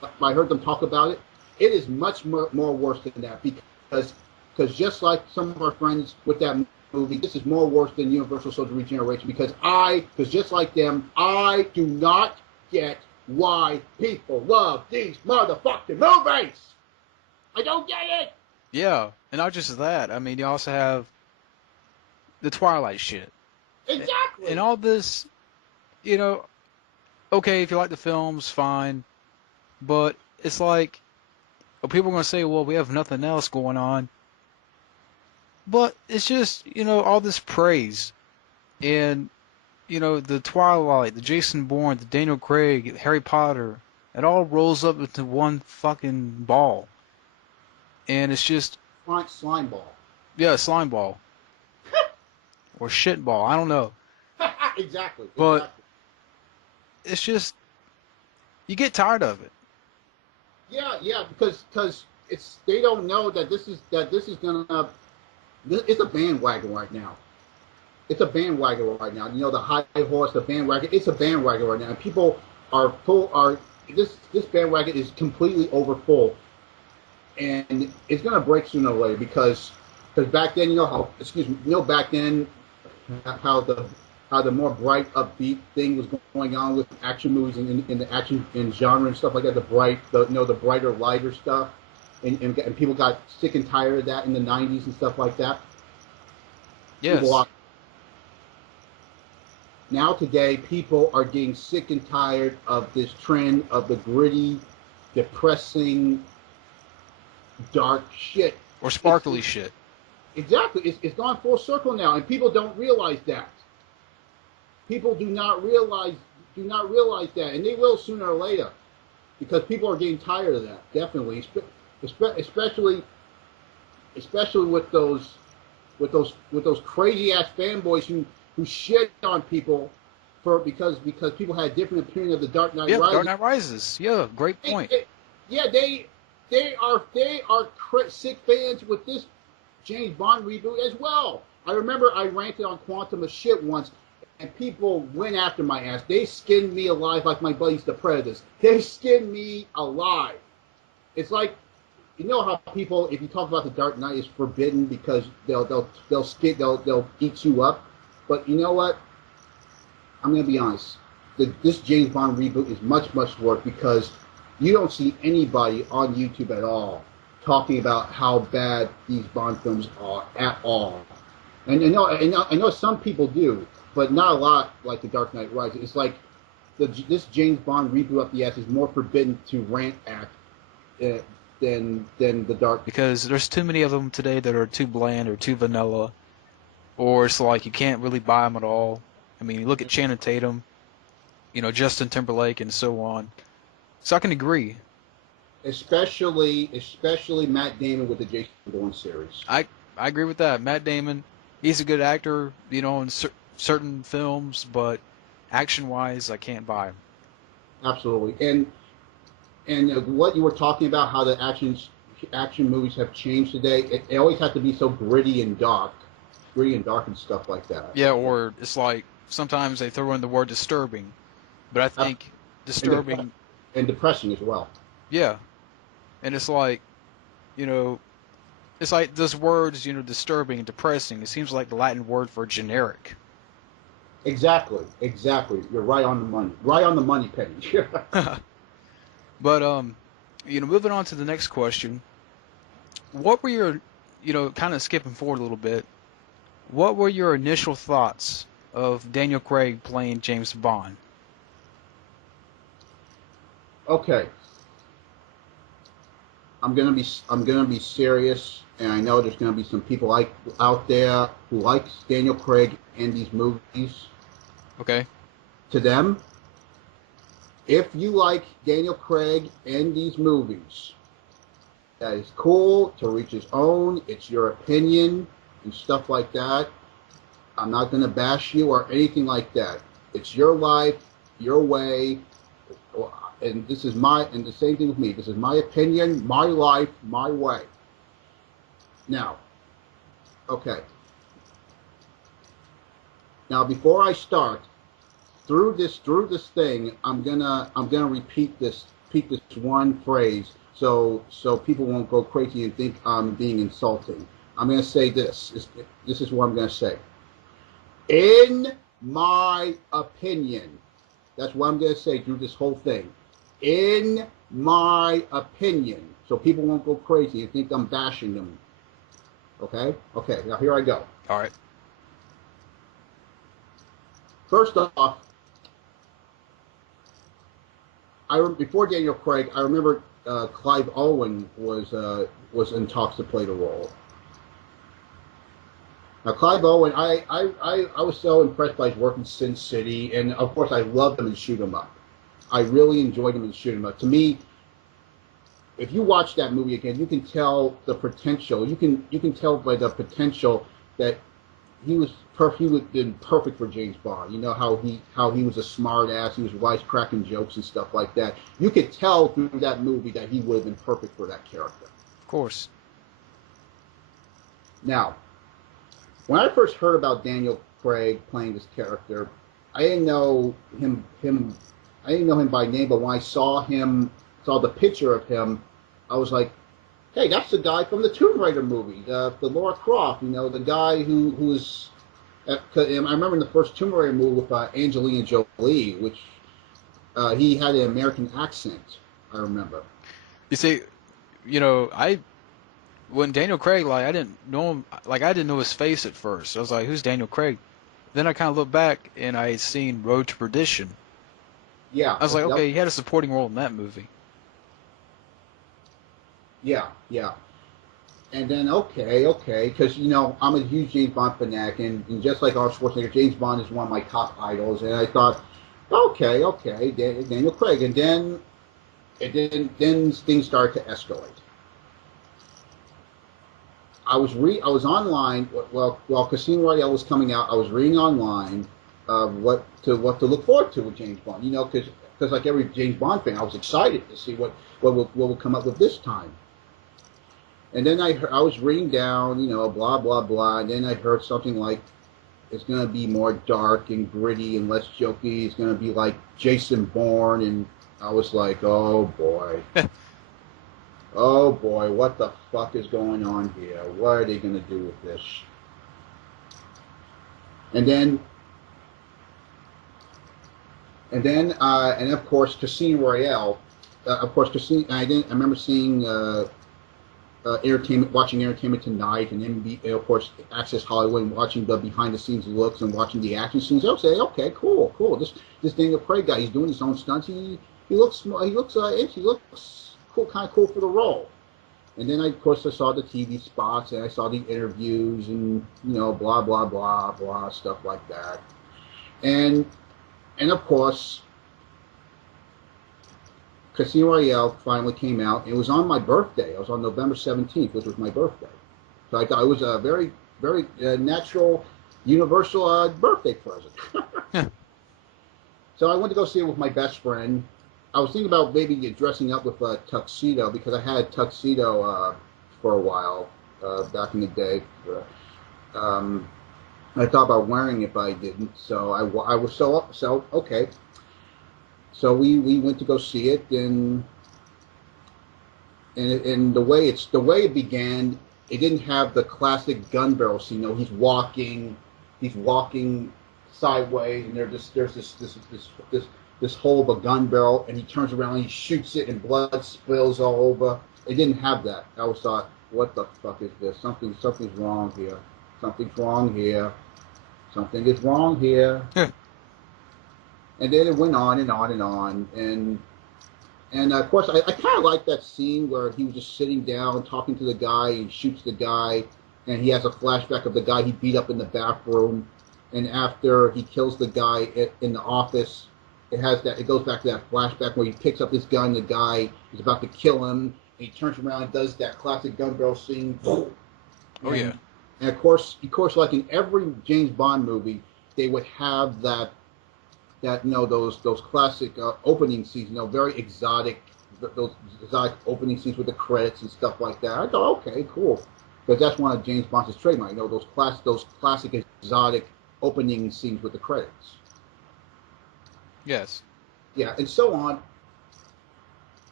I heard them talk about it. It is much more worse than that because just like some of our friends with that movie, this is more worse than Universal Soldier Regeneration because just like them, I do not get why people love these motherfucking movies. I don't get it. Yeah, and not just that. I mean, you also have the Twilight shit. Exactly. And all this, you know, okay, if you like the films, fine. But it's like, people are going to say, well, we have nothing else going on. But it's just, all this praise. And, the Twilight, the Jason Bourne, the Daniel Craig, Harry Potter, it all rolls up into one fucking ball. And it's just... Slime ball. Yeah, slime ball. Or shit ball, I don't know. Exactly. But it's just... You get tired of it. Yeah, because they don't know that this is gonna... It's a bandwagon right now. It's a bandwagon right now. The high horse, the bandwagon. It's a bandwagon right now. And people are full. This bandwagon is completely over full, and it's gonna break sooner or later because back then, back then how the more bright, upbeat thing was going on with action movies and in the action and genre and stuff like that. The brighter, lighter stuff, and people got sick and tired of that in the '90s and stuff like that. Yes. Now today, people are getting sick and tired of this trend of the gritty, depressing, dark shit. Or sparkly shit. Exactly. It's gone full circle now, and people don't realize that. People do not realize that, and they will sooner or later, because people are getting tired of that. Definitely, especially with those crazy ass fanboys who shit on people because people had a different opinion of the Dark Knight Rises. Dark Knight Rises. Yeah, great point. They are sick fans with this James Bond reboot as well. I remember I ranted on Quantum of shit once, and people went after my ass. They skinned me alive like my buddies the Predators. They skinned me alive. It's like, how people, if you talk about the Dark Knight, is forbidden because they'll eat you up. But you know what? I'm gonna be honest. This James Bond reboot is much worse because you don't see anybody on YouTube at all talking about how bad these Bond films are at all. And I know some people do, but not a lot like The Dark Knight Rises. It's like this James Bond reboot up the ass is more forbidden to rant at than The Dark. Because there's too many of them today that are too bland or too vanilla, or it's like you can't really buy them at all. I mean, you look at Channing Tatum, Justin Timberlake, and so on. So I can agree. Especially Matt Damon with the Jason Bourne series. I agree with that. Matt Damon, he's a good actor, in certain films, but action-wise, I can't buy him. Absolutely. And what you were talking about, how the action movies have changed today, it always has to be so gritty and dark and stuff like that. Yeah, or it's like sometimes they throw in the word disturbing, but I think disturbing and depressing as well. Yeah, and it's like, it's like those words, disturbing and depressing. It seems like the Latin word for generic. Exactly. You're right on the money. Right on the money, Penny. But moving on to the next question. What were your, kind of skipping forward a little bit. What were your initial thoughts of Daniel Craig playing James Bond? Okay. I'm gonna be serious, and I know there's gonna be some people out there who likes Daniel Craig and these movies. Okay. To them, if you like Daniel Craig and these movies, that is cool to reach his own. It's your opinion and stuff like that. I'm not gonna bash you or anything like that. It's your life, your way. And the same thing with me. This is my opinion, my life, my way. Now, okay. Now, before I start, through this thing, I'm gonna repeat this repeat this one phrase so people won't go crazy and think I'm being insulting. I'm going to say this. This is what I'm going to say. In my opinion, that's what I'm going to say through this whole thing. In my opinion, so people won't go crazy and think I'm bashing them. Okay? Okay, now here I go. All right. First off, before Daniel Craig, I remember Clive Owen was in talks to play the role. Now, Clive Owen, I was so impressed by his work in Sin City, and of course I loved him in Shoot 'Em Up. I really enjoyed him in Shoot 'Em Up. To me, if you watch that movie again, you can tell the potential. You can tell by the potential that he would have been perfect for James Bond. You know how he was a smart ass, he was wisecracking jokes and stuff like that. You could tell through that movie that he would have been perfect for that character. Of course. Now, when I first heard about Daniel Craig playing this character, I didn't know him. I didn't know him by name, but when I saw the picture of him, I was like, hey, that's the guy from the Tomb Raider movie, the Lara Croft, the guy who was. I remember in the first Tomb Raider movie with Angelina Jolie, which he had an American accent. I remember. You see, when Daniel Craig, I didn't know him, I didn't know his face at first. I was like, who's Daniel Craig? Then I kind of looked back and I had seen Road to Perdition. Yeah. I was like, okay, he had a supporting role in that movie. Yeah. And then, okay, because, I'm a huge James Bond fanatic, and just like Arnold Schwarzenegger, James Bond is one of my top idols, and I thought, okay, Daniel Craig, and then things started to escalate. I was online, while Casino Royale was coming out, I was reading online what to look forward to with James Bond, because like every James Bond fan, I was excited to see what will come up with this time. And then I was reading down, blah, blah, blah, and then I heard something like, it's going to be more dark and gritty and less jokey. It's going to be like Jason Bourne, and I was like, oh, boy. Oh, boy, what the fuck is going on here? What are they going to do with this? And of course, Casino Royale. I remember seeing watching Entertainment Tonight, and then of course Access Hollywood, and watching the behind-the-scenes looks and watching the action scenes. I would say, okay, cool. This Daniel Craig guy, he's doing his own stunts. He looks cool, kind of cool for the role. And then of course I saw the TV spots, and I saw the interviews, and blah blah blah blah stuff like that. And of course, Casino Royale finally came out. It was on my birthday. It was on November 17th, which was my birthday. So I thought it was a very, very natural, universal birthday present. Yeah. So I went to go see it with my best friend. I was thinking about maybe dressing up with a tuxedo, because I had a tuxedo for a while back in the day. I thought about wearing it, but I didn't. So I was so okay. So we went to go see it, and the way it began, it didn't have the classic gun barrel scene. He's walking sideways, and there's this hole of a gun barrel, and he turns around and he shoots it, and blood spills all over. It didn't have that. I was thought, what the fuck is this? Something's wrong here. Something's wrong here. Something is wrong here. And then it went on and on and on, and of course I kind of like that scene where he was just sitting down talking to the guy, and shoots the guy, and he has a flashback of the guy he beat up in the bathroom, and after he kills the guy in the office, it goes back to that flashback where he picks up his gun, the guy is about to kill him, and he turns around and does that classic gun barrel scene. Oh yeah. And of course, like in every James Bond movie, they would have that those classic opening scenes, very exotic, those exotic opening scenes with the credits and stuff like that. I thought, okay, cool, because that's one of James Bond's trademark. Those classic exotic opening scenes with the credits. Yes. Yeah, and so on.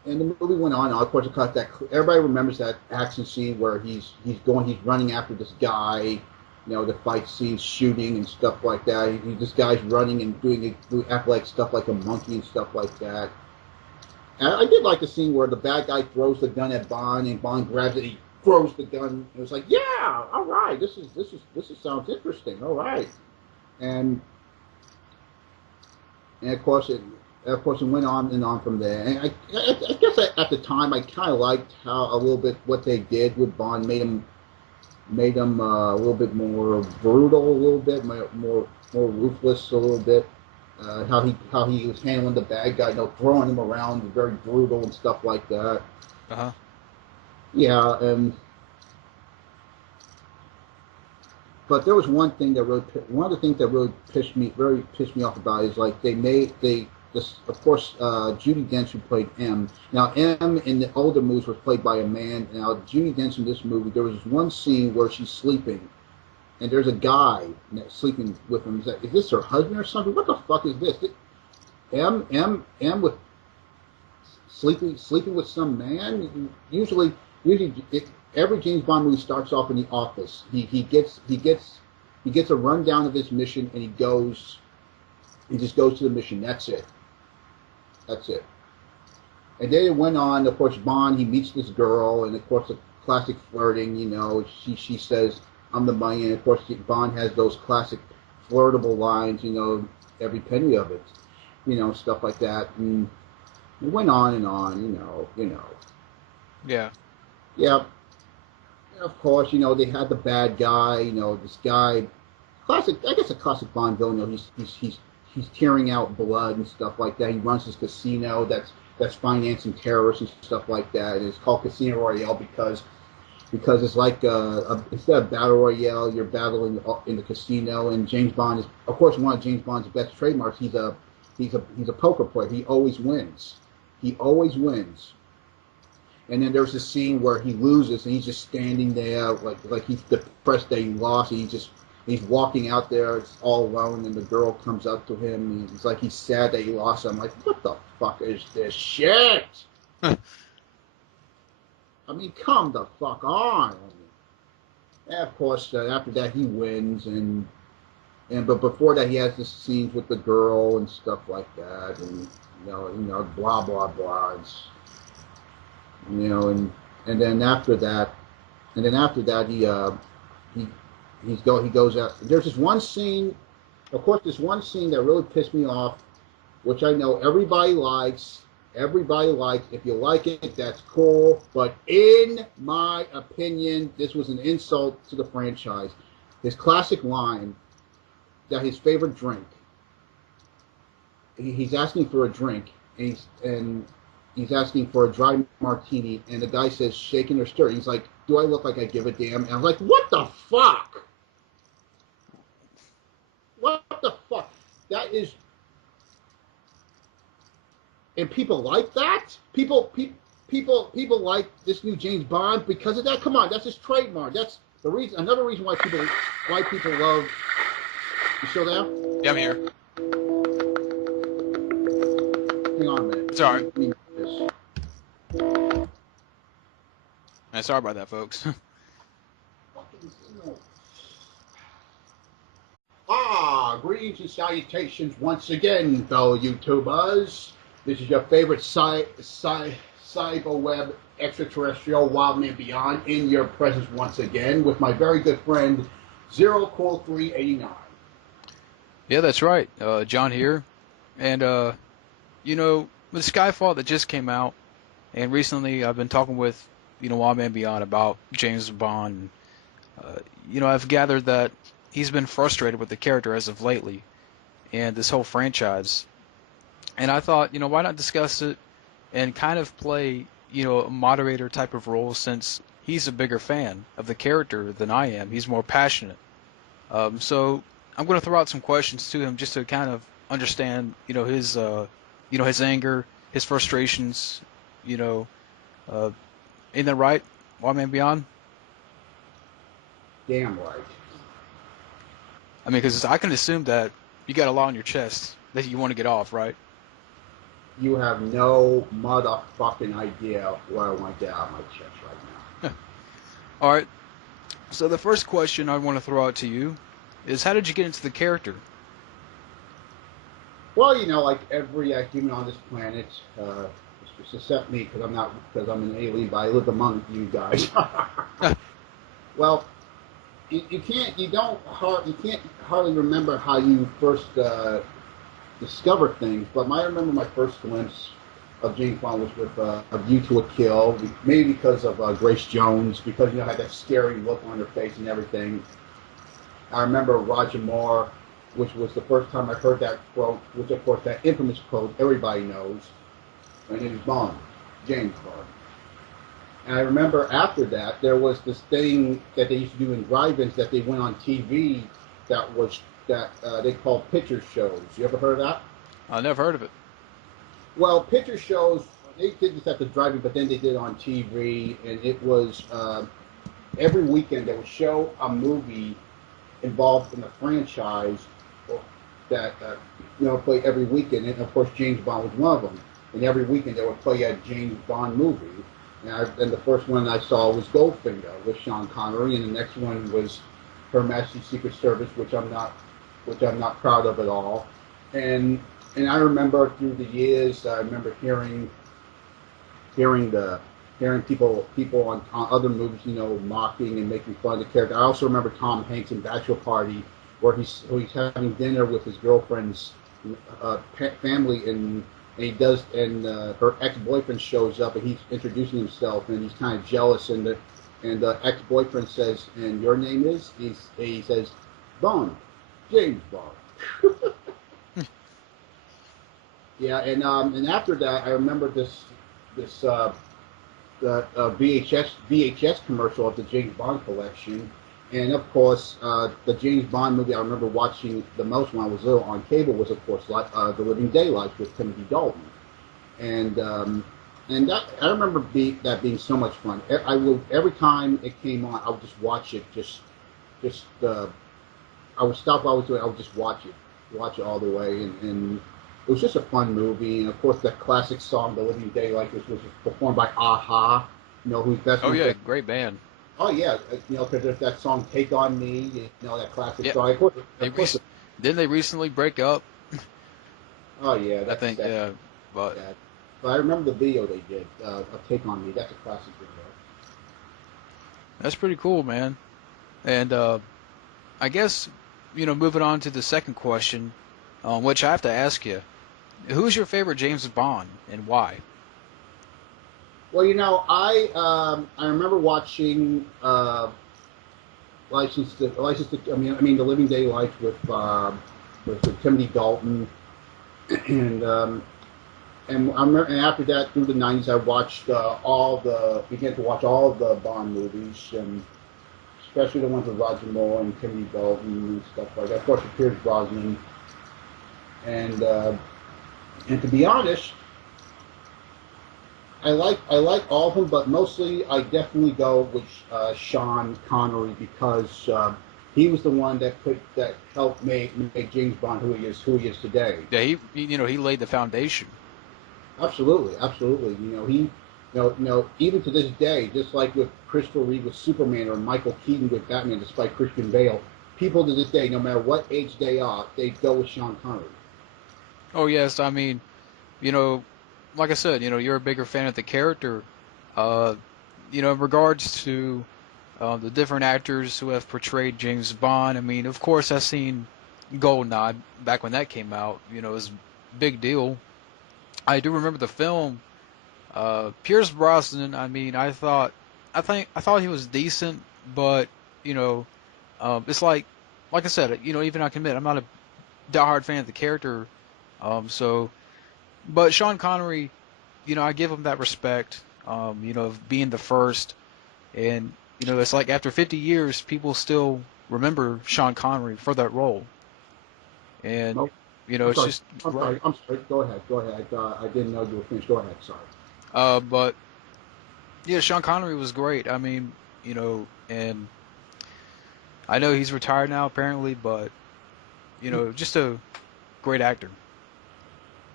and the movie went on. Of course, it cut that. Everybody remembers that action scene where he's running after this guy. You know, the fight scenes, shooting and stuff like that. This guy's running and doing athletic stuff like a monkey and stuff like that. And I did like the scene where the bad guy throws the gun at Bond and Bond grabs it. He throws the gun. It was like, yeah, all right, this sounds interesting. All right, and of course it went on and on from there. And I guess at the time I kind of liked how a little bit what they did with Bond made him a little bit more brutal, a little bit more ruthless, a little bit. How he was handling the bad guy, throwing him around, very brutal and stuff like that. Yeah, but there was one of the things that really pissed me off about it is like of course, Judi Dench, who played M. Now, M in the older movies was played by a man. Now, Judi Dench in this movie, there was one scene where she's sleeping, and there's a guy sleeping with him. Is this her husband or something? What the fuck is this? M with sleeping with some man? Usually, every James Bond movie starts off in the office. He gets a rundown of his mission, and he just goes to the mission. That's it. And then it went on. Of course, Bond, he meets this girl, and of course, the classic flirting. She says, "I'm the money," and of course, Bond has those classic flirtable lines. Every penny of it. Stuff like that, and it went on and on. Yeah. Yeah. And of course, they had the bad guy. This guy, classic. I guess a classic Bond villain. He's tearing out blood and stuff like that. He runs this casino that's financing terrorists and stuff like that. And it's called Casino Royale because it's like instead of battle royale, you're battling in the casino. And James Bond is, of course, one of James Bond's best trademarks. He's a poker player. He always wins. And then there's this scene where he loses and he's just standing there like he's depressed that he lost. And he's walking out there, it's all alone, and the girl comes up to him, and it's like he's sad that he lost. I'm like, what the fuck is this shit? I mean, come the fuck on. And of course, after that, he wins, but before that, he has the scenes with the girl and stuff like that, and blah blah blah. And then after that, he goes out. There's this one scene, of course, that really pissed me off, which I know everybody likes. If you like it, that's cool. But in my opinion, this was an insult to the franchise. His classic line that his favorite drink. He's asking for a drink, and he's asking for a dry martini, and the guy says, shaken or stirred. He's like, do I look like I give a damn? And I'm like, what the fuck? What the fuck? That is... And people like that? People like this new James Bond because of that? Come on, that's his trademark. That's the reason. Another reason why people love... You still there? Yeah, I'm here. Hang on a minute. It's all right. Let me this. Sorry about that, folks. Greetings and salutations once again, fellow YouTubers. This is your favorite cyber web extraterrestrial Wildmanbeyond in your presence once again with my very good friend 0Cool389. Yeah, that's right. John here. And, with Skyfall that just came out, and recently I've been talking with, Wildmanbeyond about James Bond. I've gathered that he's been frustrated with the character as of lately and this whole franchise. And I thought, why not discuss it and kind of play, a moderator type of role since he's a bigger fan of the character than I am. He's more passionate. So I'm going to throw out some questions to him just to kind of understand, his anger, his frustrations, Ain't that right, Wildmanbeyond? Damn right. I mean, because I can assume that you got a lot on your chest that you want to get off, right? You have no motherfucking idea what I want to get out of my chest right now. All right. So the first question I want to throw out to you is, how did you get into the character? Well, like every human on this planet, except me, because I'm an alien, but I live among you guys. Well, you can't hardly remember how you first discover things, but I remember my first glimpse of James Bond was with A View to a Kill, maybe because of Grace Jones, because had that scary look on her face and everything. I remember Roger Moore, which was the first time I heard that quote, which of course that infamous quote everybody knows. My name is Bond, James Bond. And I remember after that there was this thing that they used to do in drive-ins that they went on TV that they called picture shows. You ever heard of that? I never heard of it. Well, picture shows, they did this at the drive-in, but then they did it on TV, and it was every weekend they would show a movie involved in the franchise that play every weekend, and of course James Bond was one of them. And every weekend they would play a James Bond movie. And the first one I saw was Goldfinger with Sean Connery, and the next one was Her Majesty's Secret Service, which I'm not proud of at all. And I remember through the years, I remember hearing people on other movies, mocking and making fun of the character. I also remember Tom Hanks in Bachelor Party, where he's having dinner with his girlfriend's family, and her ex-boyfriend shows up, and he's introducing himself, and he's kind of jealous, and the ex-boyfriend says, "And your name is?" He says, "Bond, James Bond." Yeah, and after that, I remember this the VHS commercial of the James Bond collection, and of course the James Bond movie I remember watching the most when I was little on cable was of course The Living Daylights with Timothy Dalton, and that I remember that being so much fun. Every time it came on, I would just watch it. I would stop what I was doing. I would just watch it all the way, and it was just a fun movie. And of course, that classic song, "The Living Daylights," which was performed by Aha. Who's best? Oh yeah, great band. Oh yeah, because there's that song "Take on Me." That classic Yeah. song. Didn't they recently break up? Oh yeah, I think, yeah. But sad. But I remember the video they did of "Take on Me." That's a classic video. that's pretty cool, man. And I guess, moving on to the second question, which I have to ask you, who's your favorite James Bond and why? Well, I remember watching The Living Daylights with Timothy Dalton, and and after that through the '90s, I watched began to watch all of the Bond movies, and especially the ones with Roger Moore and Timothy Dalton and stuff like that. Of course, with Pierce Brosnan, and to be honest, I like all of them, but mostly I definitely go with Sean Connery, because he was the one that helped make James Bond who he is today. Yeah, he laid the foundation. Absolutely, absolutely. Even to this day, just like with Christopher Reeve with Superman or Michael Keaton with Batman, despite Christian Bale, people to this day, no matter what age they are, they go with Sean Connery. Oh yes, I mean, like I said, you're a bigger fan of the character. In regards to the different actors who have portrayed James Bond, I mean, of course, I've seen Goldeneye back when that came out. It was a big deal. I do remember the film. Pierce Brosnan, I mean, I thought he was decent, but it's like I said, even I can admit I'm not a diehard fan of the character. But Sean Connery, I give him that respect, of being the first. And, it's like after 50 years, people still remember Sean Connery for that role. And, Nope. it's Sorry. just I'm great. sorry. I'm sorry. Go ahead. I didn't know you were finished. Go ahead. Sorry. But, yeah, Sean Connery was great. I mean, and I know he's retired now, apparently, but, just a great actor.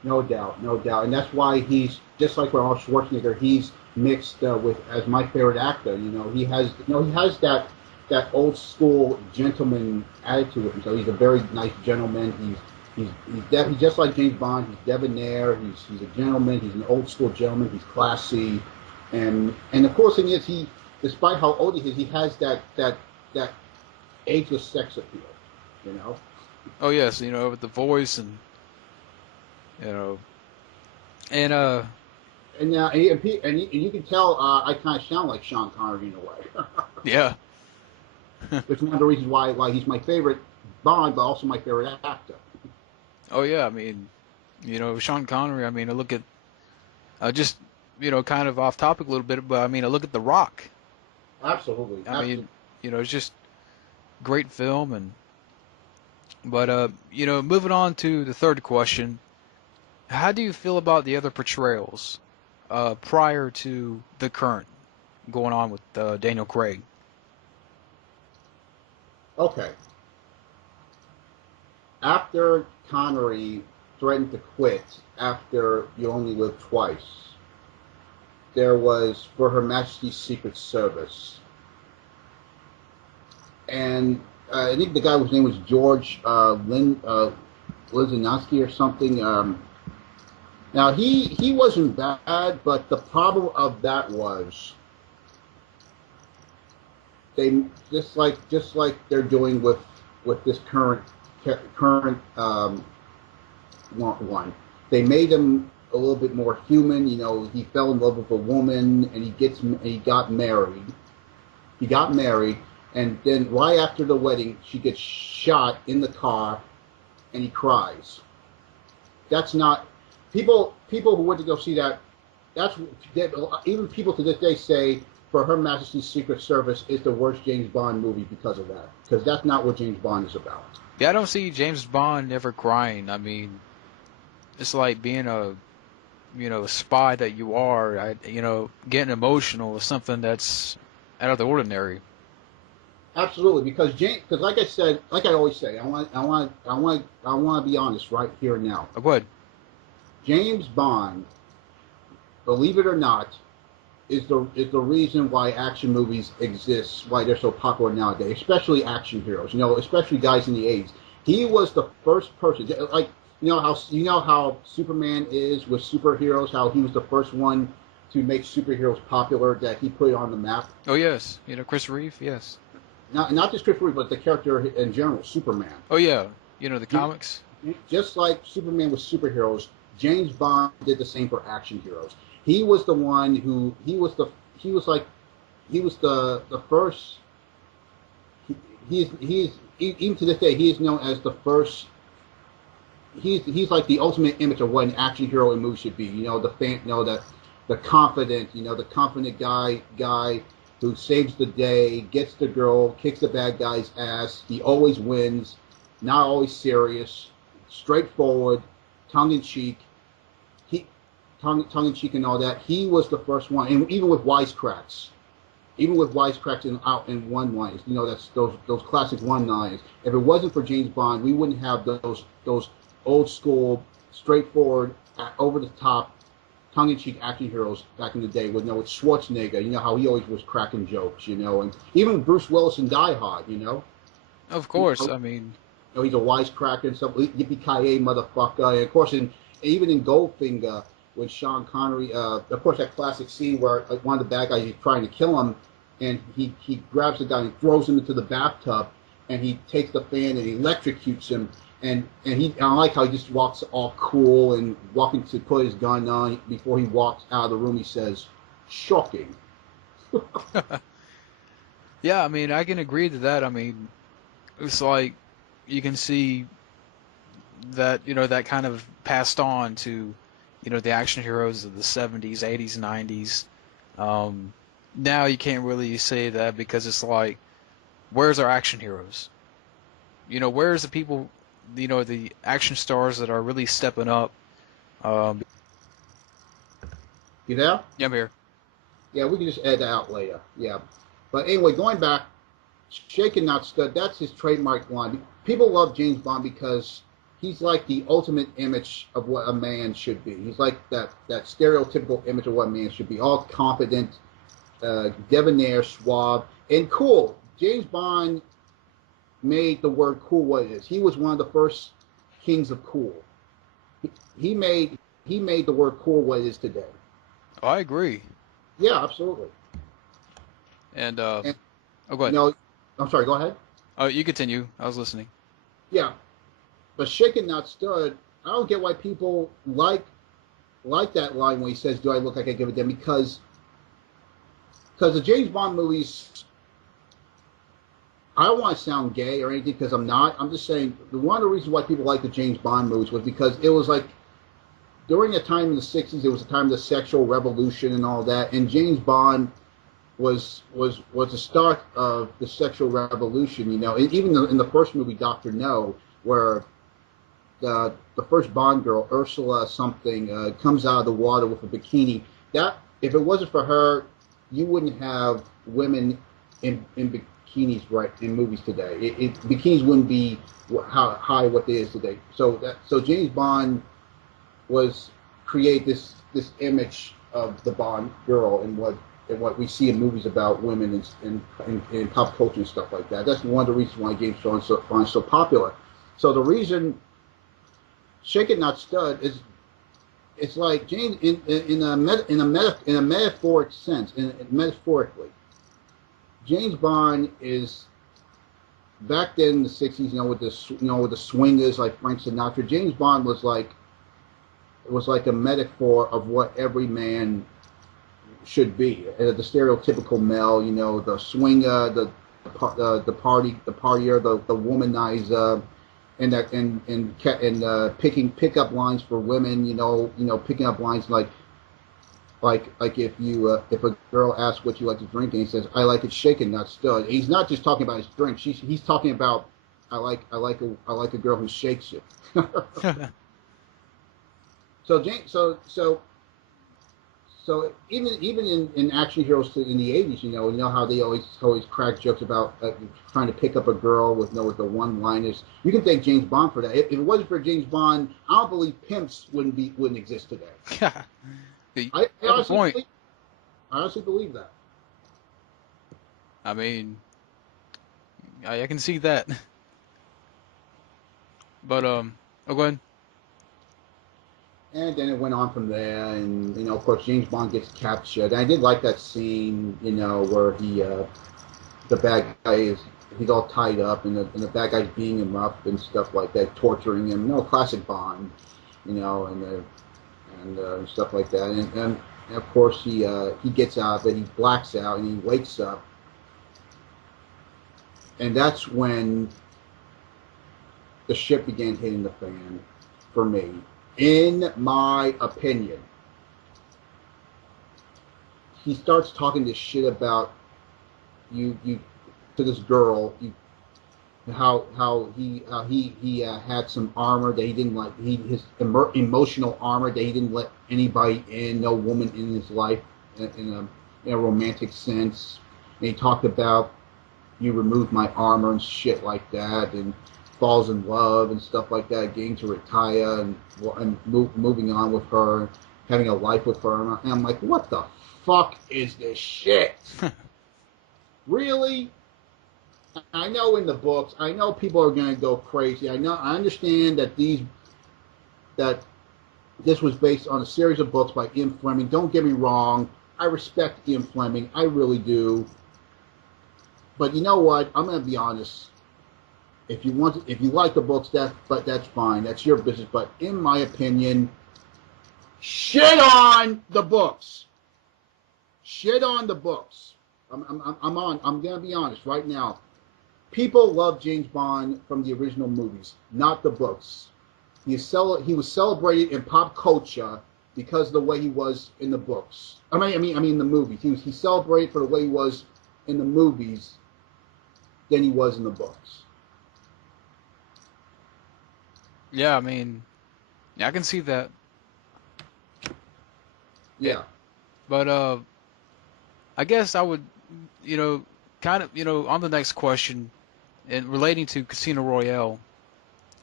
No doubt, no doubt, and that's why he's just like Arnold Schwarzenegger. He's mixed with as my favorite actor. He has that old school gentleman attitude with him. So he's a very nice gentleman. He's just like James Bond. He's debonair. He's a gentleman. He's an old school gentleman. He's classy, and the cool thing is despite how old he is, he has that ageless sex appeal. You know. Oh yes, with the voice and you know, and and you can tell I kind of sound like Sean Connery in a way. yeah. It's one of the reasons why he's my favorite Bond, but also my favorite actor. Oh yeah, I mean, Sean Connery. I mean, I look at just kind of off topic a little bit, but I mean, I look at The Rock. Absolutely. I mean, it's just great film, but moving on to the third question, how do you feel about the other portrayals prior to the current going on with Daniel Craig? Okay. After Connery threatened to quit after You Only Live Twice, there was For Her Majesty's Secret Service. And I think the guy whose name was George Lizinowski or something. Now, he wasn't bad, but the problem of that was they just like they're doing with this current one. They made him a little bit more human. He fell in love with a woman, and he got married. He got married, and then right after the wedding, she gets shot in the car, and he cries. That's not people who went to go see that. Even people to this day say For Her Majesty's Secret Service is the worst James Bond movie because of that. Because that's not what James Bond is about. Yeah, I don't see James Bond ever crying. I mean, it's like being a spy that you are. Getting emotional is something that's out of the ordinary. Absolutely, because like I said, like I always say, I want to be honest right here and now. Oh, go ahead. James Bond, believe it or not, is the reason why action movies exist, why they're so popular nowadays, especially action heroes. Especially guys in the 80s. He was the first person, like how Superman is with superheroes, how he was the first one to make superheroes popular, that he put it on the map. Oh yes, Chris Reeve, yes. Not just Chris Reeve, but the character in general, Superman. Oh yeah, the comics. Just like Superman with superheroes, James Bond did the same for action heroes. He was the one who he was the first. He's even to this day he is known as the first. He's like the ultimate image of what an action hero in movie should be. The confident guy who saves the day, gets the girl, kicks the bad guy's ass. He always wins, not always serious, straightforward, tongue in cheek. Tongue in cheek and all that. He was the first one, and even with wisecracks in one-liners. That's those classic one-liners. If it wasn't for James Bond, we wouldn't have those old school, straightforward, over the top, tongue in cheek action heroes back in the day. With Schwarzenegger, how he always was cracking jokes, and even Bruce Willis in Die Hard, Of course, I mean, he's a wisecracker and stuff. Yippee-ki-yay, motherfucker! And of course, even in Goldfinger, when Sean Connery, of course, that classic scene where one of the bad guys is trying to kill him, and he grabs the guy and throws him into the bathtub, and he takes the fan and electrocutes him, and I like how he just walks all cool and walking to put his gun on. Before he walks out of the room, he says, "Shocking." Yeah, I mean, I can agree to that. I mean, it's like you can see that that kind of passed on to the action heroes of the 70s, 80s, 90s. Now you can't really say that because it's like, where's our action heroes? Where's the people, the action stars that are really stepping up? You there? Yeah, I'm here. Yeah, we can just add that out later. Yeah. But anyway, going back, Shaken Not Stud, that's his trademark line. People love James Bond because he's like the ultimate image of what a man should be. He's like that stereotypical image of what a man should be. All confident, debonair, suave, and cool. James Bond made the word cool what it is. He was one of the first kings of cool. He made the word cool what it is today. Oh, I agree. Yeah, absolutely. And And oh, go ahead. you know, I'm sorry. Go ahead. Oh, you continue. I was listening. Yeah, but shaken not stirred. I don't get why people like that line when he says, "Do I look like I give a damn?" Because the James Bond movies, I don't want to sound gay or anything because I'm not. I'm just saying one of the reasons why people like the James Bond movies was because it was like during a time in the '60s, it was a time of the sexual revolution and all that, and James Bond was the start of the sexual revolution. You know, and even in the first movie, Doctor No, where the first Bond girl, Ursula something, comes out of the water with a bikini. That if it wasn't for her, you wouldn't have women in bikinis right in movies today. Bikinis wouldn't be how high what they is today. So James Bond was create this image of the Bond girl and what we see in movies about women and pop culture and stuff like that. That's one of the reasons why James Bond is so popular. So the reason Shake It Not Stud is it's like James in a metaphoric sense, metaphorically, James Bond is back then in the '60s. With the swingers like Frank Sinatra. James Bond was like a metaphor of what every man should be. The stereotypical male, the swinger, the partier, the womanizer, and picking pickup lines for women. Picking up lines like if a girl asks what you like to drink and he says I like it shaken, not stirred. And he's not just talking about his drink. He's talking about I like a girl who shakes you. So even in action heroes in the '80s, you know how they always crack jokes about trying to pick up a girl with the one-liners. You can thank James Bond for that. If it wasn't for James Bond, I don't believe pimps wouldn't exist today. I honestly believe that. I mean, I can see that. But go ahead. And then it went on from there, and of course, James Bond gets captured. And I did like that scene, where the bad guy he's all tied up, and the bad guy's beating him up and stuff like that, torturing him. Classic Bond, and stuff like that. And of course, he gets out, but he blacks out, and he wakes up, and that's when the shit began hitting the fan for me. In my opinion, he starts talking this shit about you to this girl. How he had some armor that he didn't like. His emotional armor that he didn't let anybody in, no woman in his life in a romantic sense. And he talked about you removed my armor and shit like that, and falls in love and stuff like that, getting to retire and moving on with her, having a life with her. And I'm like, what the fuck is this shit? Really? I know in the books, I know people are going to go crazy. I understand that this was based on a series of books by Ian Fleming. Don't get me wrong. I respect Ian Fleming. I really do. But you know what? I'm going to be honest. If you like the books, that's fine. That's your business. But in my opinion, shit on the books. Shit on the books. I'm gonna be honest right now. People love James Bond from the original movies, not the books. He was celebrated in pop culture because of the way he was in the books. I mean the movies. He celebrated for the way he was in the movies than he was in the books. Yeah, I mean, I can see that. Yeah. But I guess I would, kind of, on the next question, and relating to Casino Royale,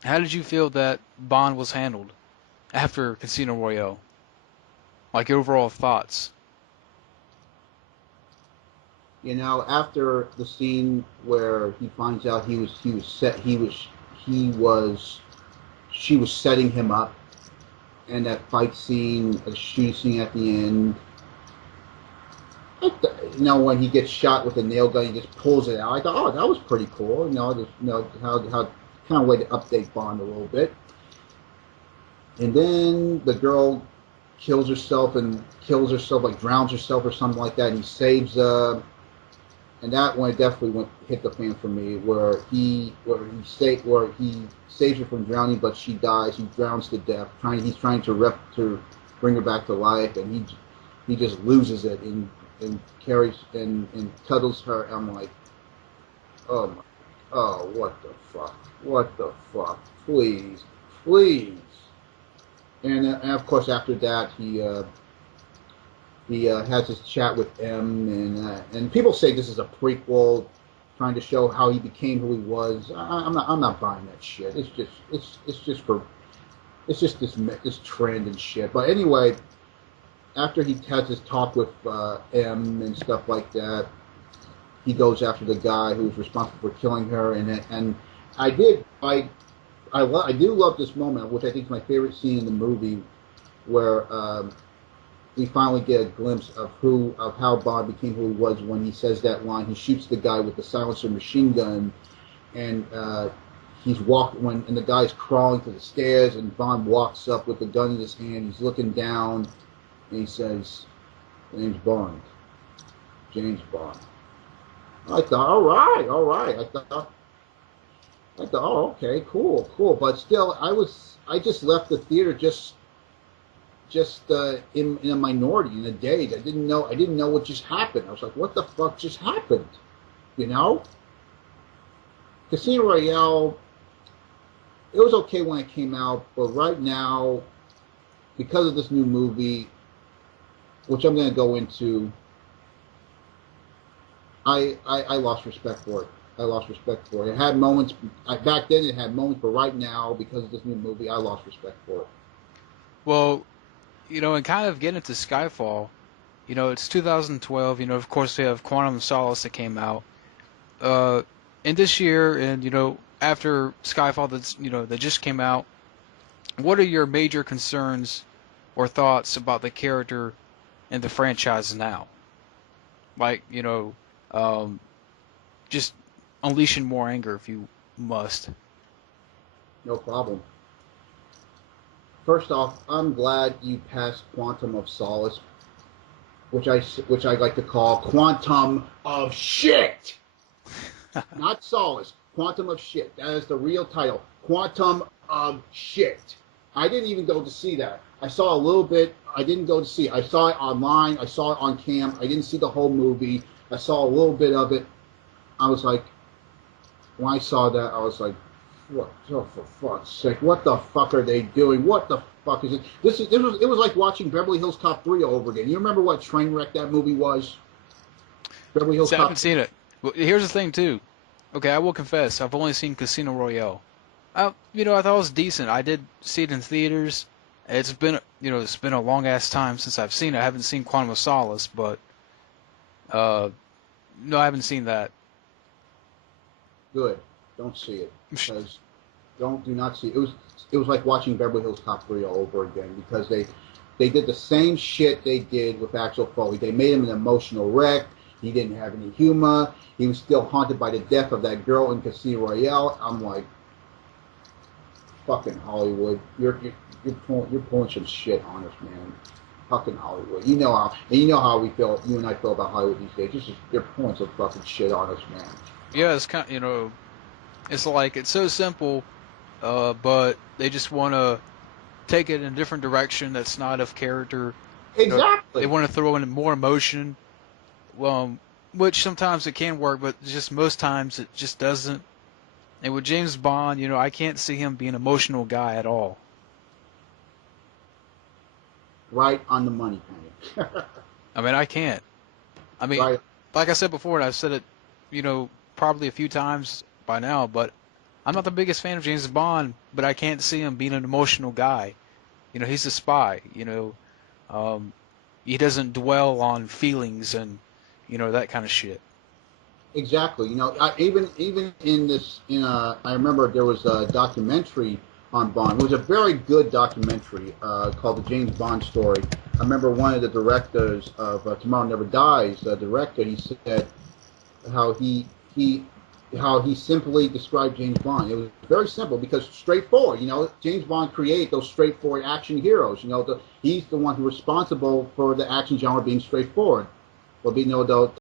How did you feel that Bond was handled after Casino Royale? Like your overall thoughts? You know, after the scene where he finds out he was she was setting him up, and that fight scene, the shooting scene at the end. You know, when he gets shot with a nail gun, he just pulls it out. I thought, oh, that was pretty cool. How kind of way to update Bond a little bit. And then the girl kills herself, like drowns herself or something like that. And he saves, and that one definitely hit the fan for me, where he saves her from drowning, but she dies. He drowns to death. He's trying to bring her back to life, and he just loses it and carries and cuddles her. I'm like, oh my, oh, what the fuck, please. And of course after that he has his chat with M, and people say this is a prequel, trying to show how he became who he was. I'm not buying that shit. It's just this trend and shit. But anyway, after he has his talk with M and stuff like that, he goes after the guy who's responsible for killing her, and I do love this moment, which I think is my favorite scene in the movie, where we finally get a glimpse of how Bond became who he was when he says that line. He shoots the guy with the silencer machine gun, and and the guy's crawling to the stairs, and Bond walks up with the gun in his hand. He's looking down, and he says, "James Bond, James Bond." I thought, all right. I thought, oh, okay, cool. But still, I just left the theater just in a minority, in a daze. I didn't know what just happened. I was like, what the fuck just happened? You know? Casino Royale, it was okay when it came out, but right now, because of this new movie, which I'm going to go into, I lost respect for it. It had moments back then. It had moments, but right now, because of this new movie, I lost respect for it. Well, and kind of getting into Skyfall, it's 2012. Of course, we have Quantum of Solace that came out. And this year, and after Skyfall, that just came out. What are your major concerns or thoughts about the character and the franchise now? Like, just unleashing more anger if you must. No problem. First off, I'm glad you passed Quantum of Solace, which I like to call Quantum of Shit. Not Solace. Quantum of Shit. That is the real title. Quantum of Shit. I didn't even go to see that. I saw a little bit. I didn't go to see it. I saw it online. I saw it on cam. I didn't see the whole movie. I saw a little bit of it. I was like, when I saw that, I was like, what? Oh, for fuck's sake! What the fuck are they doing? What the fuck is it? It was like watching Beverly Hills Cop 3 all over again. You remember what train wreck that movie was? Beverly Hills See, I Cop. haven't seen it. Well, here's the thing too. Okay, I will confess, I've only seen Casino Royale. I thought it was decent. I did see it in theaters. It's been a long ass time since I've seen it. I haven't seen Quantum of Solace, but no, I haven't seen that. Good. Don't see it, because do not see it. It was like watching Beverly Hills Cop 3 all over again, because they did the same shit they did with Axel Foley. They made him an emotional wreck. He didn't have any humor. He was still haunted by the death of that girl in Casino Royale. I'm like, fucking Hollywood, you're pulling some shit on us, man. Fucking Hollywood. You know how we feel. You and I feel about Hollywood these days. You're pulling some fucking shit on us, man. Yeah, it's kind of, it's like it's so simple, but they just want to take it in a different direction that's not of character. Exactly. They want to throw in more emotion, which sometimes it can work, but just most times it just doesn't. And with James Bond, I can't see him being an emotional guy at all. Right on the money, Penny. I mean, I can't. I mean, right. Like I said before, and I've said it, probably a few times by now, but I'm not the biggest fan of James Bond, but I can't see him being an emotional guy. You know, he's a spy. You know, he doesn't dwell on feelings and that kind of shit. Exactly. You know, even in this, I remember there was a documentary on Bond. It was a very good documentary called The James Bond Story. I remember one of the directors of Tomorrow Never Dies, the director, he said how he how he simply described James Bond. It was very simple because straightforward. You know, James Bond created those straightforward action heroes. You know, he's the one who's responsible for the action genre being straightforward. Well, being, you know,